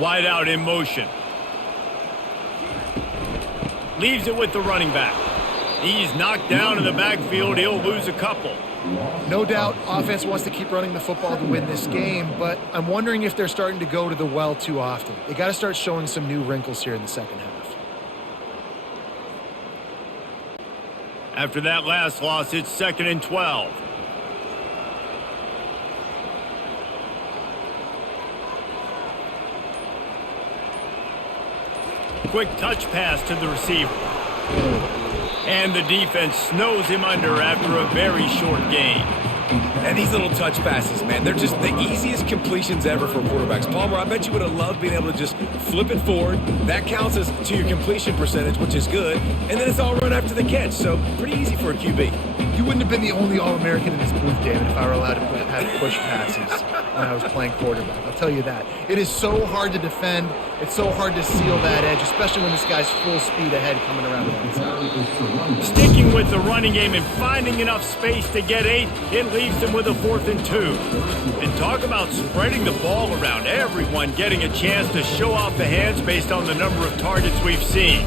Wide out in motion. Leaves it with the running back. He's knocked down in the backfield. He'll lose a couple. No doubt offense wants to keep running the football to win this game, but I'm wondering if they're starting to go to the well too often. They got to start showing some new wrinkles here in the 2nd half. After that last loss, it's 2nd and 12. Quick touch pass to the receiver. And the defense snows him under after a very short gain. And these little touch passes, man, they're just the easiest completions ever for quarterbacks. Palmer, I bet you would have loved being able to just flip it forward. That counts as to your completion percentage, which is good. And then it's all run after the catch, so pretty easy for a QB. You wouldn't have been the only All-American in this booth, David, if I were allowed to have push passes when I was playing quarterback. I'll tell you that. It is so hard to defend. It's so hard to seal that edge, especially when this guy's full speed ahead coming around the inside. Sticking with the running game and finding enough space to get 8, it leaves them with a 4th and 2. And talk about spreading the ball around, everyone getting a chance to show off the hands based on the number of targets we've seen.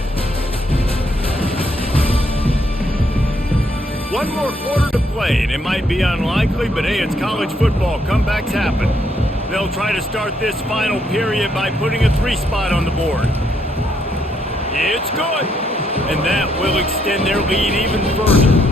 One more quarter to play, and it might be unlikely, but hey, it's college football. Comebacks happen. They'll try to start this final period by putting a 3 spot on the board. It's good, and that will extend their lead even further.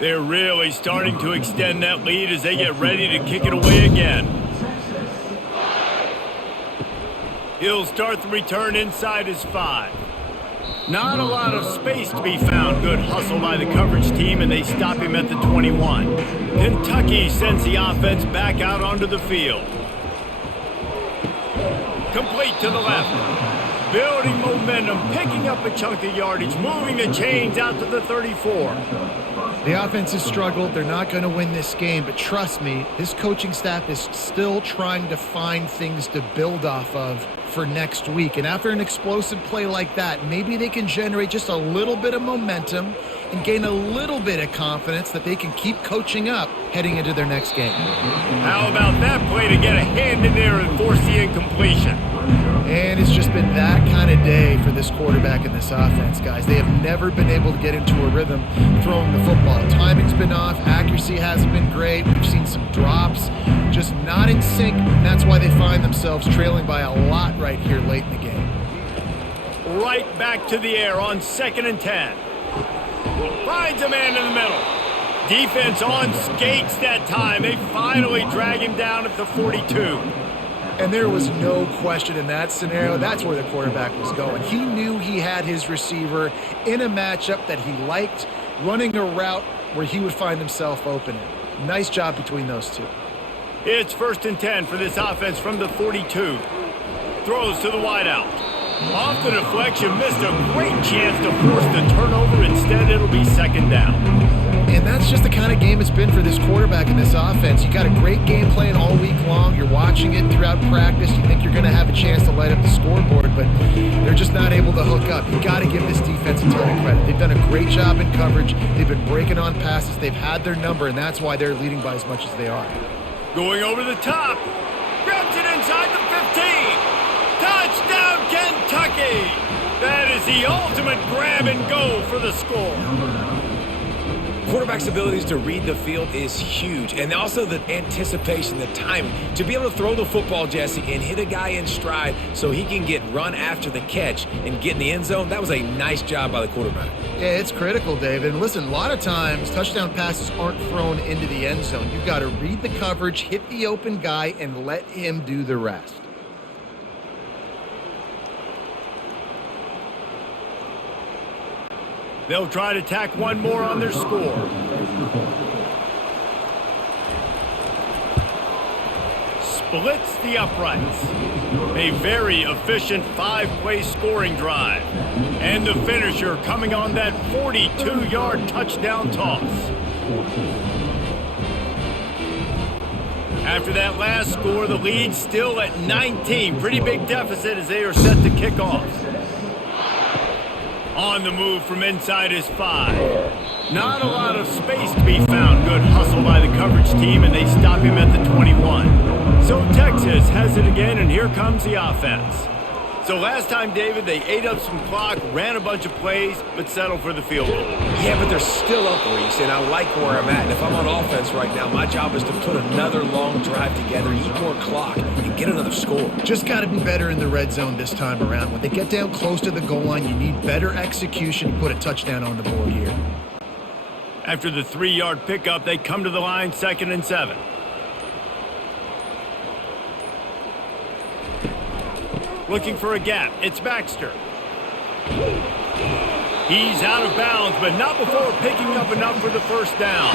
They're really starting to extend that lead as they get ready to kick it away again. He'll start the return inside his 5. Not a lot of space to be found. Good hustle by the coverage team, and they stop him at the 21. Kentucky sends the offense back out onto the field. Complete to the left. Building momentum, picking up a chunk of yardage, moving the chains out to the 34. The offense has struggled. They're not going to win this game, but trust me, this coaching staff is still trying to find things to build off of for next week. And after an explosive play like that, maybe they can generate just a little bit of momentum and gain a little bit of confidence that they can keep coaching up heading into their next game. How about that play to get a hand in there and force the incompletion? And it's just been that kind of day for this quarterback and this offense, guys. They have never been able to get into a rhythm throwing the football. Timing's been off. Accuracy hasn't been great. We've seen some drops, just not in sync. And that's why they find themselves trailing by a lot right here late in the game. Right back to the air on 2nd and 10. Finds a man in the middle. Defense on skates that time. They finally drag him down at the 42. And there was no question in that scenario. That's where the quarterback was going. He knew he had his receiver in a matchup that he liked, running a route where he would find himself open. Nice job between those two. It's 1st and 10 for this offense from the 42. Throws to the wideout. Off the deflection, missed a great chance to force the turnover. Instead, it'll be 2nd down. And that's just the kind of game it's been for this quarterback and this offense. You got a great game plan all week long. You're watching it throughout practice. You think you're going to have a chance to light up the scoreboard, but they're just not able to hook up. You got to give this defense a ton of credit. They've done a great job in coverage. They've been breaking on passes. They've had their number, and that's why they're leading by as much as they are. Going over the top. Grabs it inside the 15. Touchdown, Kentucky! That is the ultimate grab and go for the score. Quarterback's abilities to read the field is huge, and also the anticipation, the timing. To be able to throw the football, Jesse, and hit a guy in stride so he can get run after the catch and get in the end zone, that was a nice job by the quarterback. Yeah, it's critical, David. And listen, a lot of times touchdown passes aren't thrown into the end zone. You've got to read the coverage, hit the open guy, and let him do the rest. They'll try to tack one more on their score. Splits the uprights. A very efficient 5-play scoring drive. And the finisher coming on that 42-yard touchdown toss. After that last score, the lead still at 19. Pretty big deficit as they are set to kick off. On the move from inside his 5. Not a lot of space to be found. Good hustle by the coverage team, and they stop him at the 21. So Texas has it again, and here comes the offense. So last time, David, they ate up some clock, ran a bunch of plays, but settled for the field goal. Yeah, but they're still up, Reese, and I like where I'm at. And if I'm on offense right now, my job is to put another long drive together, eat more clock, and get another score. Just got to be better in the red zone this time around. When they get down close to the goal line, you need better execution to put a touchdown on the board here. After the 3-yard pickup, they come to the line, 2nd and 7. Looking for a gap. It's Baxter. He's out of bounds, but not before picking up enough for the 1st down.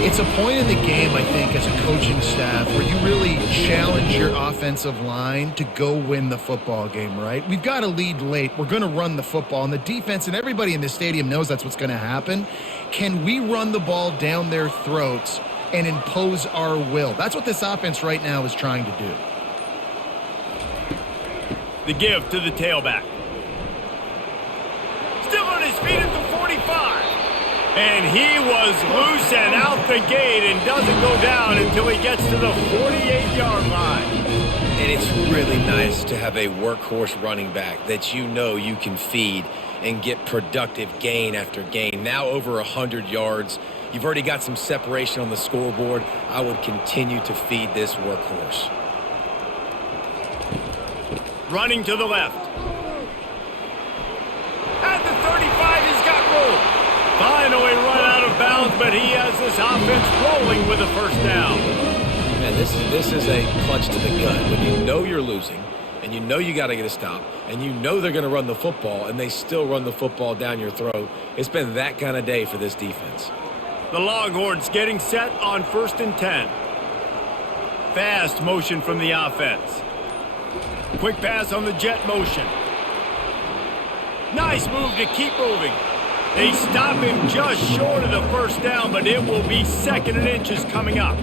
It's a point in the game, I think, as a coaching staff where you really challenge your offensive line to go win the football game, right? We've got a lead late. We're going to run the football. And the defense and everybody in the stadium knows that's what's going to happen. Can we run the ball down their throats and impose our will? That's what this offense right now is trying to do. The give to the tailback. Still on his feet at the 45. And he was loose and out the gate and doesn't go down until he gets to the 48-yard line. And it's really nice to have a workhorse running back that you know you can feed and get productive gain after gain. Now over 100 yards. You've already got some separation on the scoreboard. I would continue to feed this workhorse. Running to the left. At the 35, he's got room. Finally run out of bounds, but he has this offense rolling with a first down. Man, this is a punch to the gut. When you know you're losing, and you know you got to get a stop, and you know they're going to run the football, and they still run the football down your throat. It's been that kind of day for this defense. The Longhorns getting set on 1st and 10. Fast motion from the offense. Quick pass on the jet motion. Nice move to keep moving. They stop him just short of the first down, but it will be 2nd and inches coming up.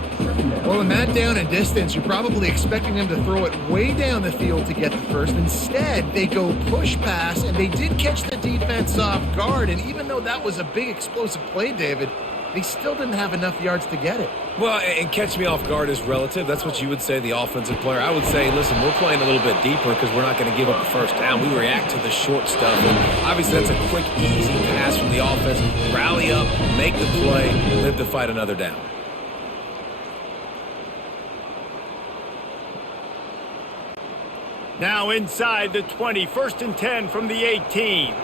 Well, in that down and distance, you're probably expecting them to throw it way down the field to get the first. Instead, they go push pass, and they did catch the defense off guard. And even though that was a big explosive play, David, they still didn't have enough yards to get it. Well, and catch me off guard is relative. That's what you would say, the offensive player. I would say, listen, we're playing a little bit deeper because we're not going to give up the first down. We react to the short stuff. And obviously, that's a quick, easy pass from the offense. Rally up, make the play, live to fight another down. Now inside the 20, 1st and 10 from the 18.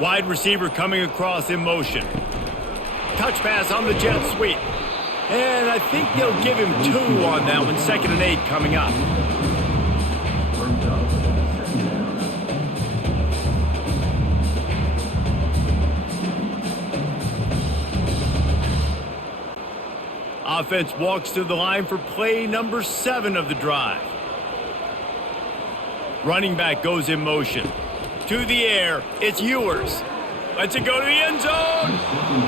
Wide receiver coming across in motion. Touch pass on the jet sweep. And I think they'll give him 2 on that one. 2nd and 8 coming up. Offense walks to the line for play number 7 of the drive. Running back goes in motion. To the air, it's Ewers. Lets it go to the end zone.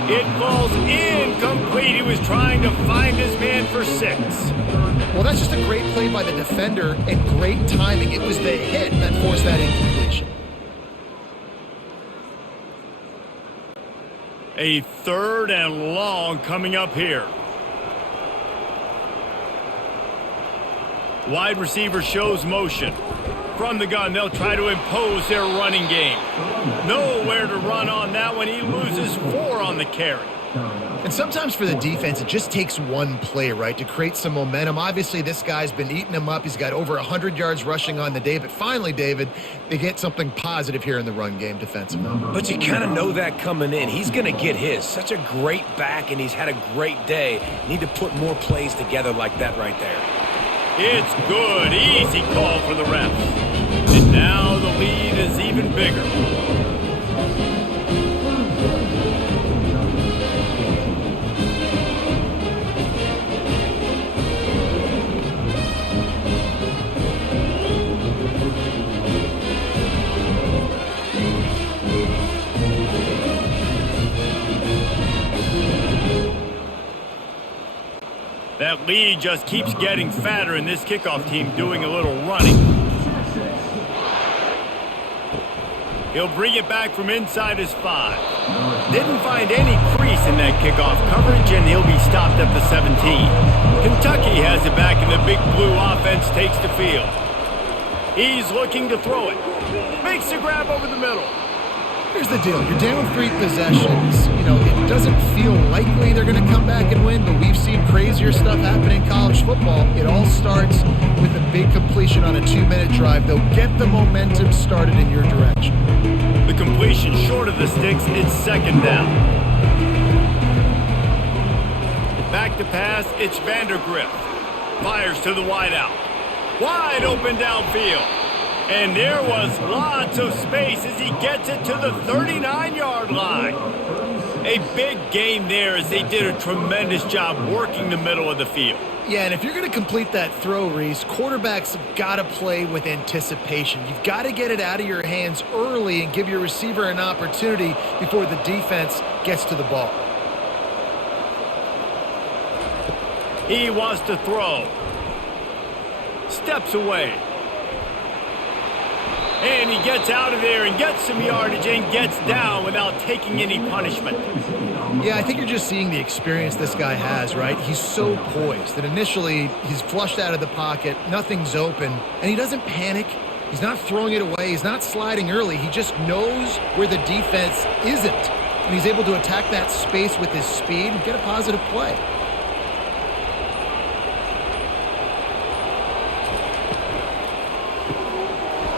It falls incomplete. He was trying to find his man for 6. Well, that's just a great play by the defender and great timing. It was the hit that forced that incompletion. A 3rd and long coming up here. Wide receiver shows motion. From the gun, they'll try to impose their running game. Nowhere to run on that one. He loses 4 on the carry. And sometimes for the defense, it just takes one play, right, to create some momentum. Obviously, this guy's been eating him up. He's got over 100 yards rushing on the day. But finally, David, they get something positive here in the run game defensively. But you kind of know that coming in. He's going to get his. Such a great back, and he's had a great day. Need to put more plays together like that right there. It's good. Easy call for the refs. And now the lead is even bigger. That lead just keeps getting fatter, and this kickoff team doing a little running. He'll bring it back from inside his 5. Didn't find any crease in that kickoff coverage, and he'll be stopped at the 17. Kentucky has it back, and the Big Blue offense takes the field. He's looking to throw it. Makes the grab over the middle. Here's the deal. You're down 3 possessions. You know, it doesn't feel likely they're going to come back and win, but we've seen crazier stuff happen in college football. It all starts with a big completion on a 2-minute drive. They'll get the momentum started in your direction. The completion short of the sticks, it's 2nd down. Back to pass, it's Vandergrift. Fires to the wideout. Wide open downfield. And there was lots of space as he gets it to the 39-yard line. A big gain there as they did a tremendous job working the middle of the field. Yeah, and if you're going to complete that throw, Reese, quarterbacks have got to play with anticipation. You've got to get it out of your hands early and give your receiver an opportunity before the defense gets to the ball. He wants to throw. Steps away. And he gets out of there and gets some yardage and gets down without taking any punishment. Yeah, I think you're just seeing the experience this guy has, right? He's so poised that initially he's flushed out of the pocket, nothing's open, and he doesn't panic. He's not throwing it away. He's not sliding early. He just knows where the defense isn't, and he's able to attack that space with his speed and get a positive play.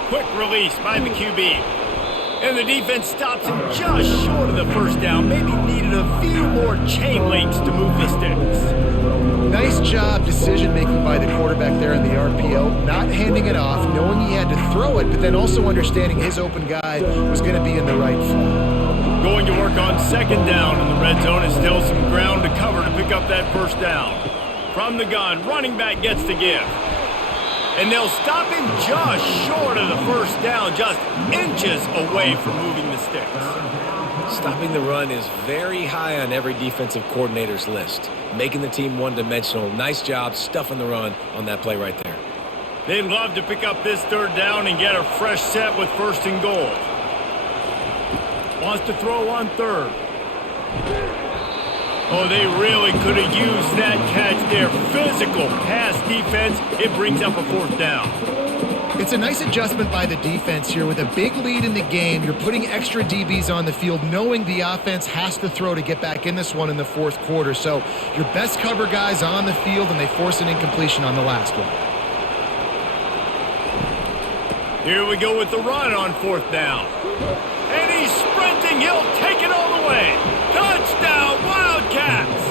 Quick release by the QB. And the defense stops him just short of the first down. Maybe needed a few more chain links to move the sticks. Nice job decision-making by the quarterback there in the RPO, not handing it off, knowing he had to throw it, but then also understanding his open guy was going to be in the right spot. Going to work on second down in the red zone and still some ground to cover to pick up that first down. From the gun, running back gets the give. And they'll stop him just short of the first down, just inches away from moving the sticks. Stopping the run is very high on every defensive coordinator's list. Making the team one-dimensional. Nice job stuffing the run on that play right there. They'd love to pick up this third down and get a fresh set with first and goal. Wants to throw on third. Oh, they really could have used that catch there. Physical pass defense. It brings up a fourth down. It's a nice adjustment by the defense here. With a big lead in the game, you're putting extra DBs on the field, knowing the offense has to throw to get back in this one in the fourth quarter. So your best cover guys on the field, and they force an incompletion on the last one. Here we go with the run on fourth down. And he's sprinting. He'll take it all the way. Touchdown, Wildcats!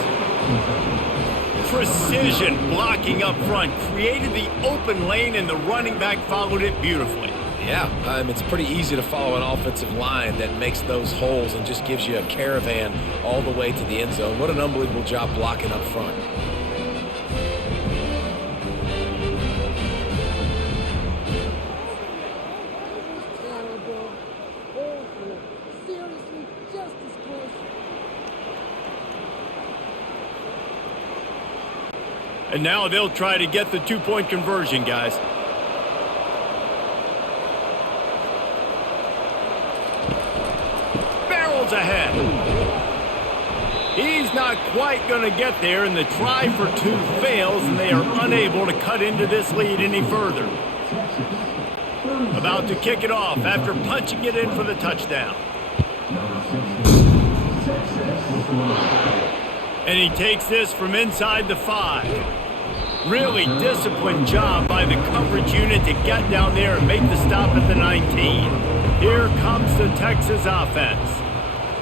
Precision blocking up front created the open lane, and the running back followed it beautifully. Yeah, it's pretty easy to follow an offensive line that makes those holes and just gives you a caravan all the way to the end zone. What an unbelievable job blocking up front. And now they'll try to get the two-point conversion, guys. Barrels ahead. He's not quite going to get there, and the try for two fails, and they are unable to cut into this lead any further. About to kick it off after punching it in for the touchdown. And he takes this from inside the 5. Really disciplined job by the coverage unit to get down there and make the stop at the 19. Here comes the Texas offense.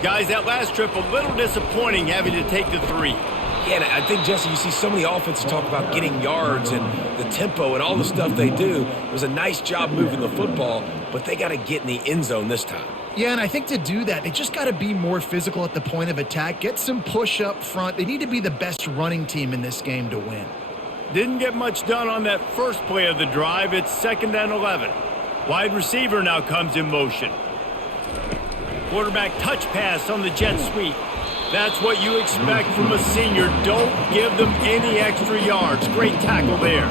Guys, that last trip a little disappointing having to take the 3. Yeah, and I think, Jesse, you see so many offenses talk about getting yards and the tempo and all the stuff they do. It was a nice job moving the football, but they got to get in the end zone this time. Yeah, and I think to do that, they just got to be more physical at the point of attack, get some push up front. They need to be the best running team in this game to win. Didn't get much done on that first play of the drive. It's 2nd and 11. Wide receiver now comes in motion. Quarterback touch pass on the jet sweep. That's what you expect from a senior. Don't give them any extra yards. Great tackle there.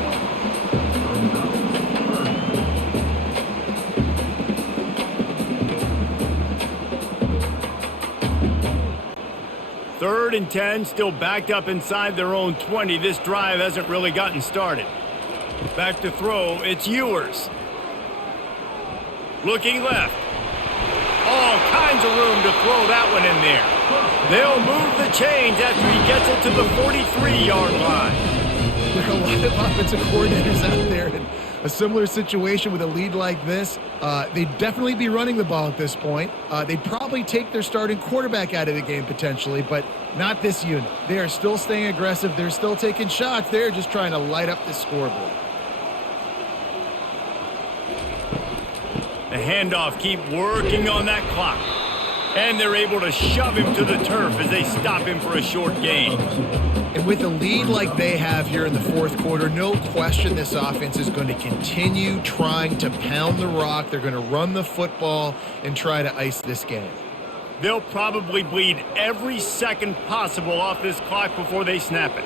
Third and 10, still backed up inside their own 20. This drive hasn't really gotten started. Back to throw, it's Ewers. Looking left. All kinds of room to throw that one in there. They'll move the chains after he gets it to the 43-yard line. There are a lot of offensive coordinators out there in a similar situation with a lead like this. They'd definitely be running the ball at this point. They'd probably take their starting quarterback out of the game potentially, but not this unit. They are still staying aggressive. They're still taking shots. They're just trying to light up the scoreboard. handoff, keep working on that clock. And they're able to shove him to the turf as they stop him for a short gain. And with a lead like they have here in the fourth quarter, no question this offense is going to continue trying to pound the rock. They're going to run the football and try to ice this game. They'll probably bleed every second possible off this clock before they snap it.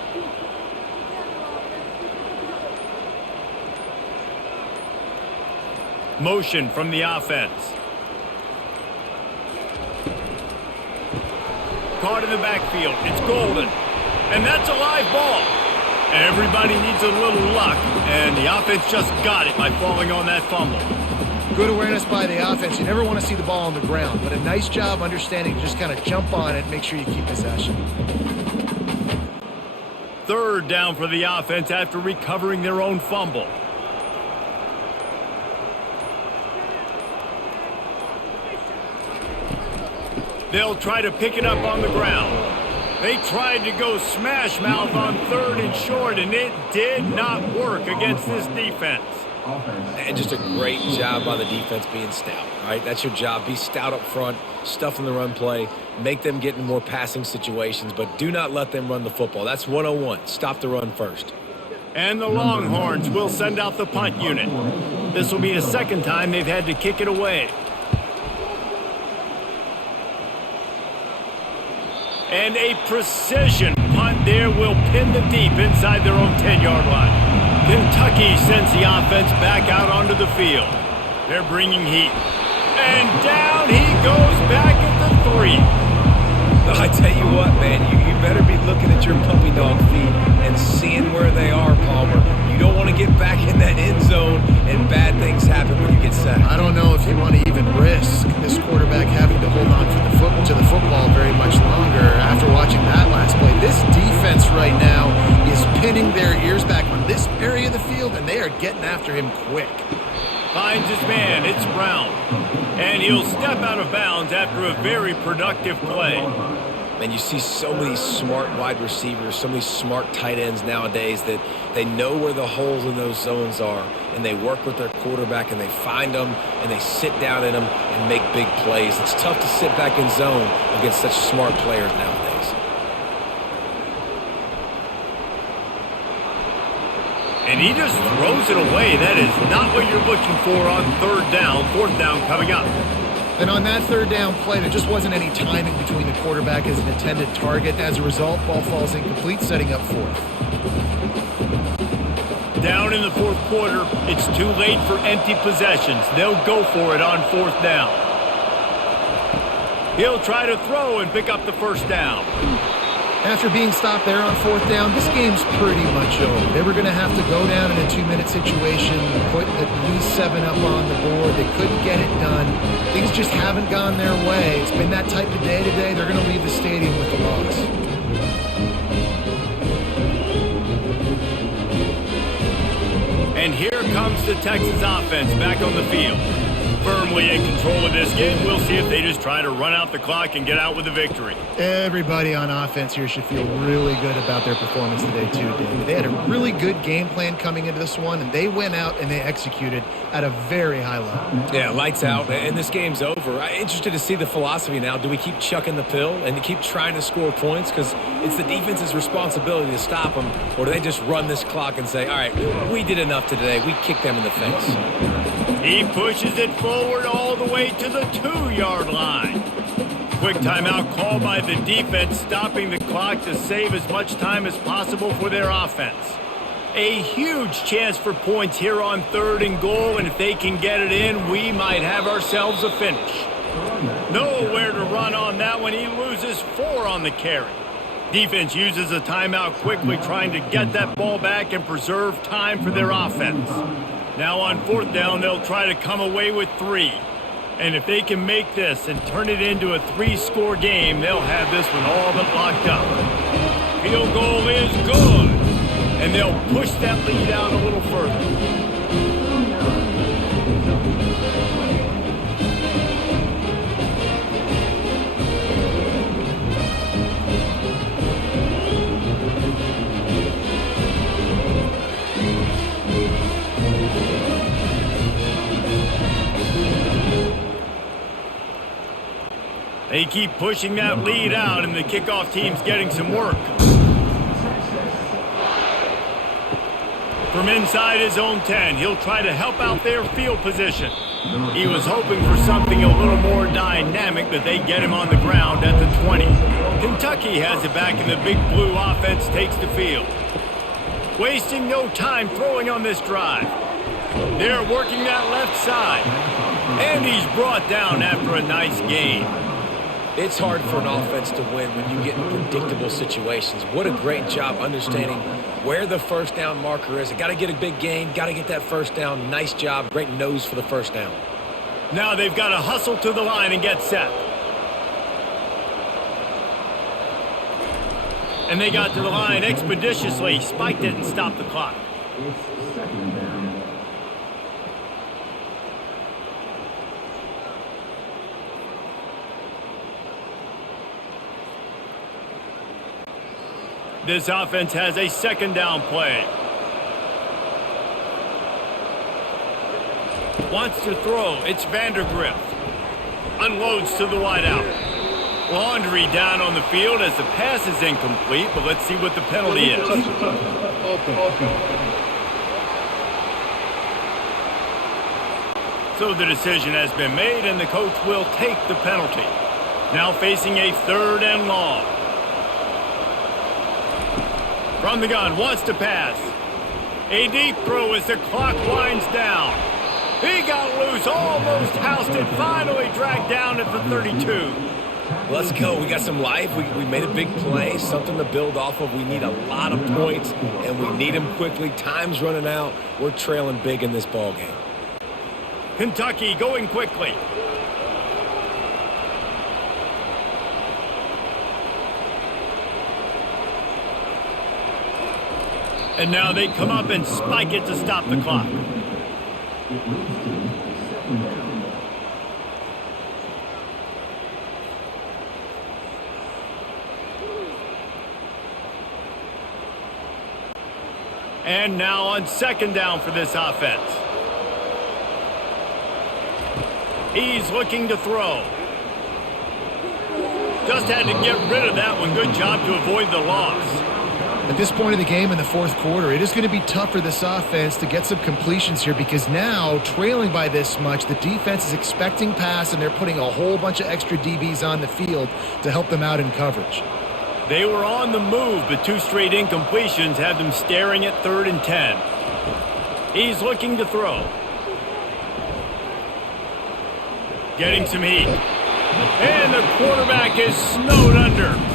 Motion from the offense. Caught in the backfield. It's Golden. And that's a live ball. Everybody needs a little luck, and the offense just got it by falling on that fumble. Good awareness by the offense. You never want to see the ball on the ground, but a nice job understanding to just kind of jump on it and make sure you keep possession. Third down for the offense after recovering their own fumble. They'll try to pick it up on the ground. They tried to go smash mouth on third and short, and it did not work against this defense. And just a great job by the defense being stout, right? That's your job. Be stout up front, stuff in the run play, make them get in more passing situations, but do not let them run the football. That's 101. Stop the run first. And the Longhorns will send out the punt unit. This will be the second time they've had to kick it away. And a precision punt there will pin the deep inside their own 10-yard line. Kentucky sends the offense back out onto the field. They're bringing heat. And down he goes back at the 3. I tell you what, man, you better be looking at your puppy dog feet and seeing where they are, Palmer. You don't want to get back in that end zone and bad things happen when you get sacked. I don't know if you want to even risk this quarterback having to hold on to the football very much longer after watching that last play. This defense right now is pinning their ears back on this area of the field, and they are getting after him quick. Finds his man, it's Brown. And he'll step out of bounds after a very productive play. And you see so many smart wide receivers, so many smart tight ends nowadays that they know where the holes in those zones are, and they work with their quarterback, and they find them, and they sit down in them and make big plays. It's tough to sit back in zone against such smart players nowadays. And he just throws it away. That is not what you're looking for on third down. Fourth down coming up. And on that third down play, there just wasn't any timing between the quarterback as an intended target. As a result, ball falls incomplete, setting up fourth. Down in the fourth quarter, it's too late for empty possessions. They'll go for it on fourth down. He'll try to throw and pick up the first down. After being stopped there on fourth down, this game's pretty much over. They were going to have to go down in a 2-minute situation, put at least 7 up on the board. They couldn't get it done. Things just haven't gone their way. It's been that type of day today. They're going to leave the stadium with the loss. And here comes the Texas offense back on the field. Firmly in control of this game. We'll see if they just try to run out the clock and get out with a victory. Everybody on offense here should feel really good about their performance today, too, David. They had a really good game plan coming into this one, and they went out and they executed at a very high level. Yeah, lights out, and this game's over. I'm interested to see the philosophy now. Do we keep chucking the pill and keep trying to score points? Because it's the defense's responsibility to stop them, or do they just run this clock and say, all right, we did enough today. We kicked them in the face. He pushes it forward all the way to the 2-yard line. Quick timeout call by the defense, stopping the clock to save as much time as possible for their offense. A huge chance for points here on third and goal, and if they can get it in, we might have ourselves a finish. Nowhere to run on that one. He loses 4 on the carry. Defense uses a timeout quickly, trying to get that ball back and preserve time for their offense. Now on fourth down, they'll try to come away with 3. And if they can make this and turn it into a 3-score game, they'll have this one all but locked up. Field goal is good. And they'll push that lead out a little further. They keep pushing that lead out, and the kickoff team's getting some work. From inside his own 10, he'll try to help out their field position. He was hoping for something a little more dynamic, but they get him on the ground at the 20. Kentucky has it back, and the Big Blue offense takes the field. Wasting no time throwing on this drive. They're working that left side. And he's brought down after a nice gain. It's hard for an offense to win when you get in predictable situations. What a great job understanding where the first down marker is. Got to get a big gain, got to get that first down. Nice job, great nose for the first down. Now they've got to hustle to the line and get set. And they got to the line expeditiously, spiked it and stopped the clock. It's second down. This offense has a second down play. Wants to throw. It's Vandergrift. Unloads to the wideout. Laundry down on the field as the pass is incomplete, but let's see what the penalty is. So the decision has been made, and the coach will take the penalty. Now facing a 3rd and long. From the gun, wants to pass. A deep throw as the clock winds down. He got loose, almost housed it, finally dragged down at the 32. Let's go. We got some life. We made a big play, something to build off of. We need a lot of points, and we need them quickly. Time's running out. We're trailing big in this ball game. Kentucky going quickly. And now they come up and spike it to stop the clock. It leads to second down. And now on 2nd down for this offense. He's looking to throw. Just had to get rid of that one. Good job to avoid the loss. At this point of the game in the 4th quarter, it is going to be tough for this offense to get some completions here because now, trailing by this much, the defense is expecting pass, and they're putting a whole bunch of extra DBs on the field to help them out in coverage. They were on the move, but 2 straight incompletions have them staring at 3rd and 10. He's looking to throw. Getting some heat. And the quarterback is snowed under.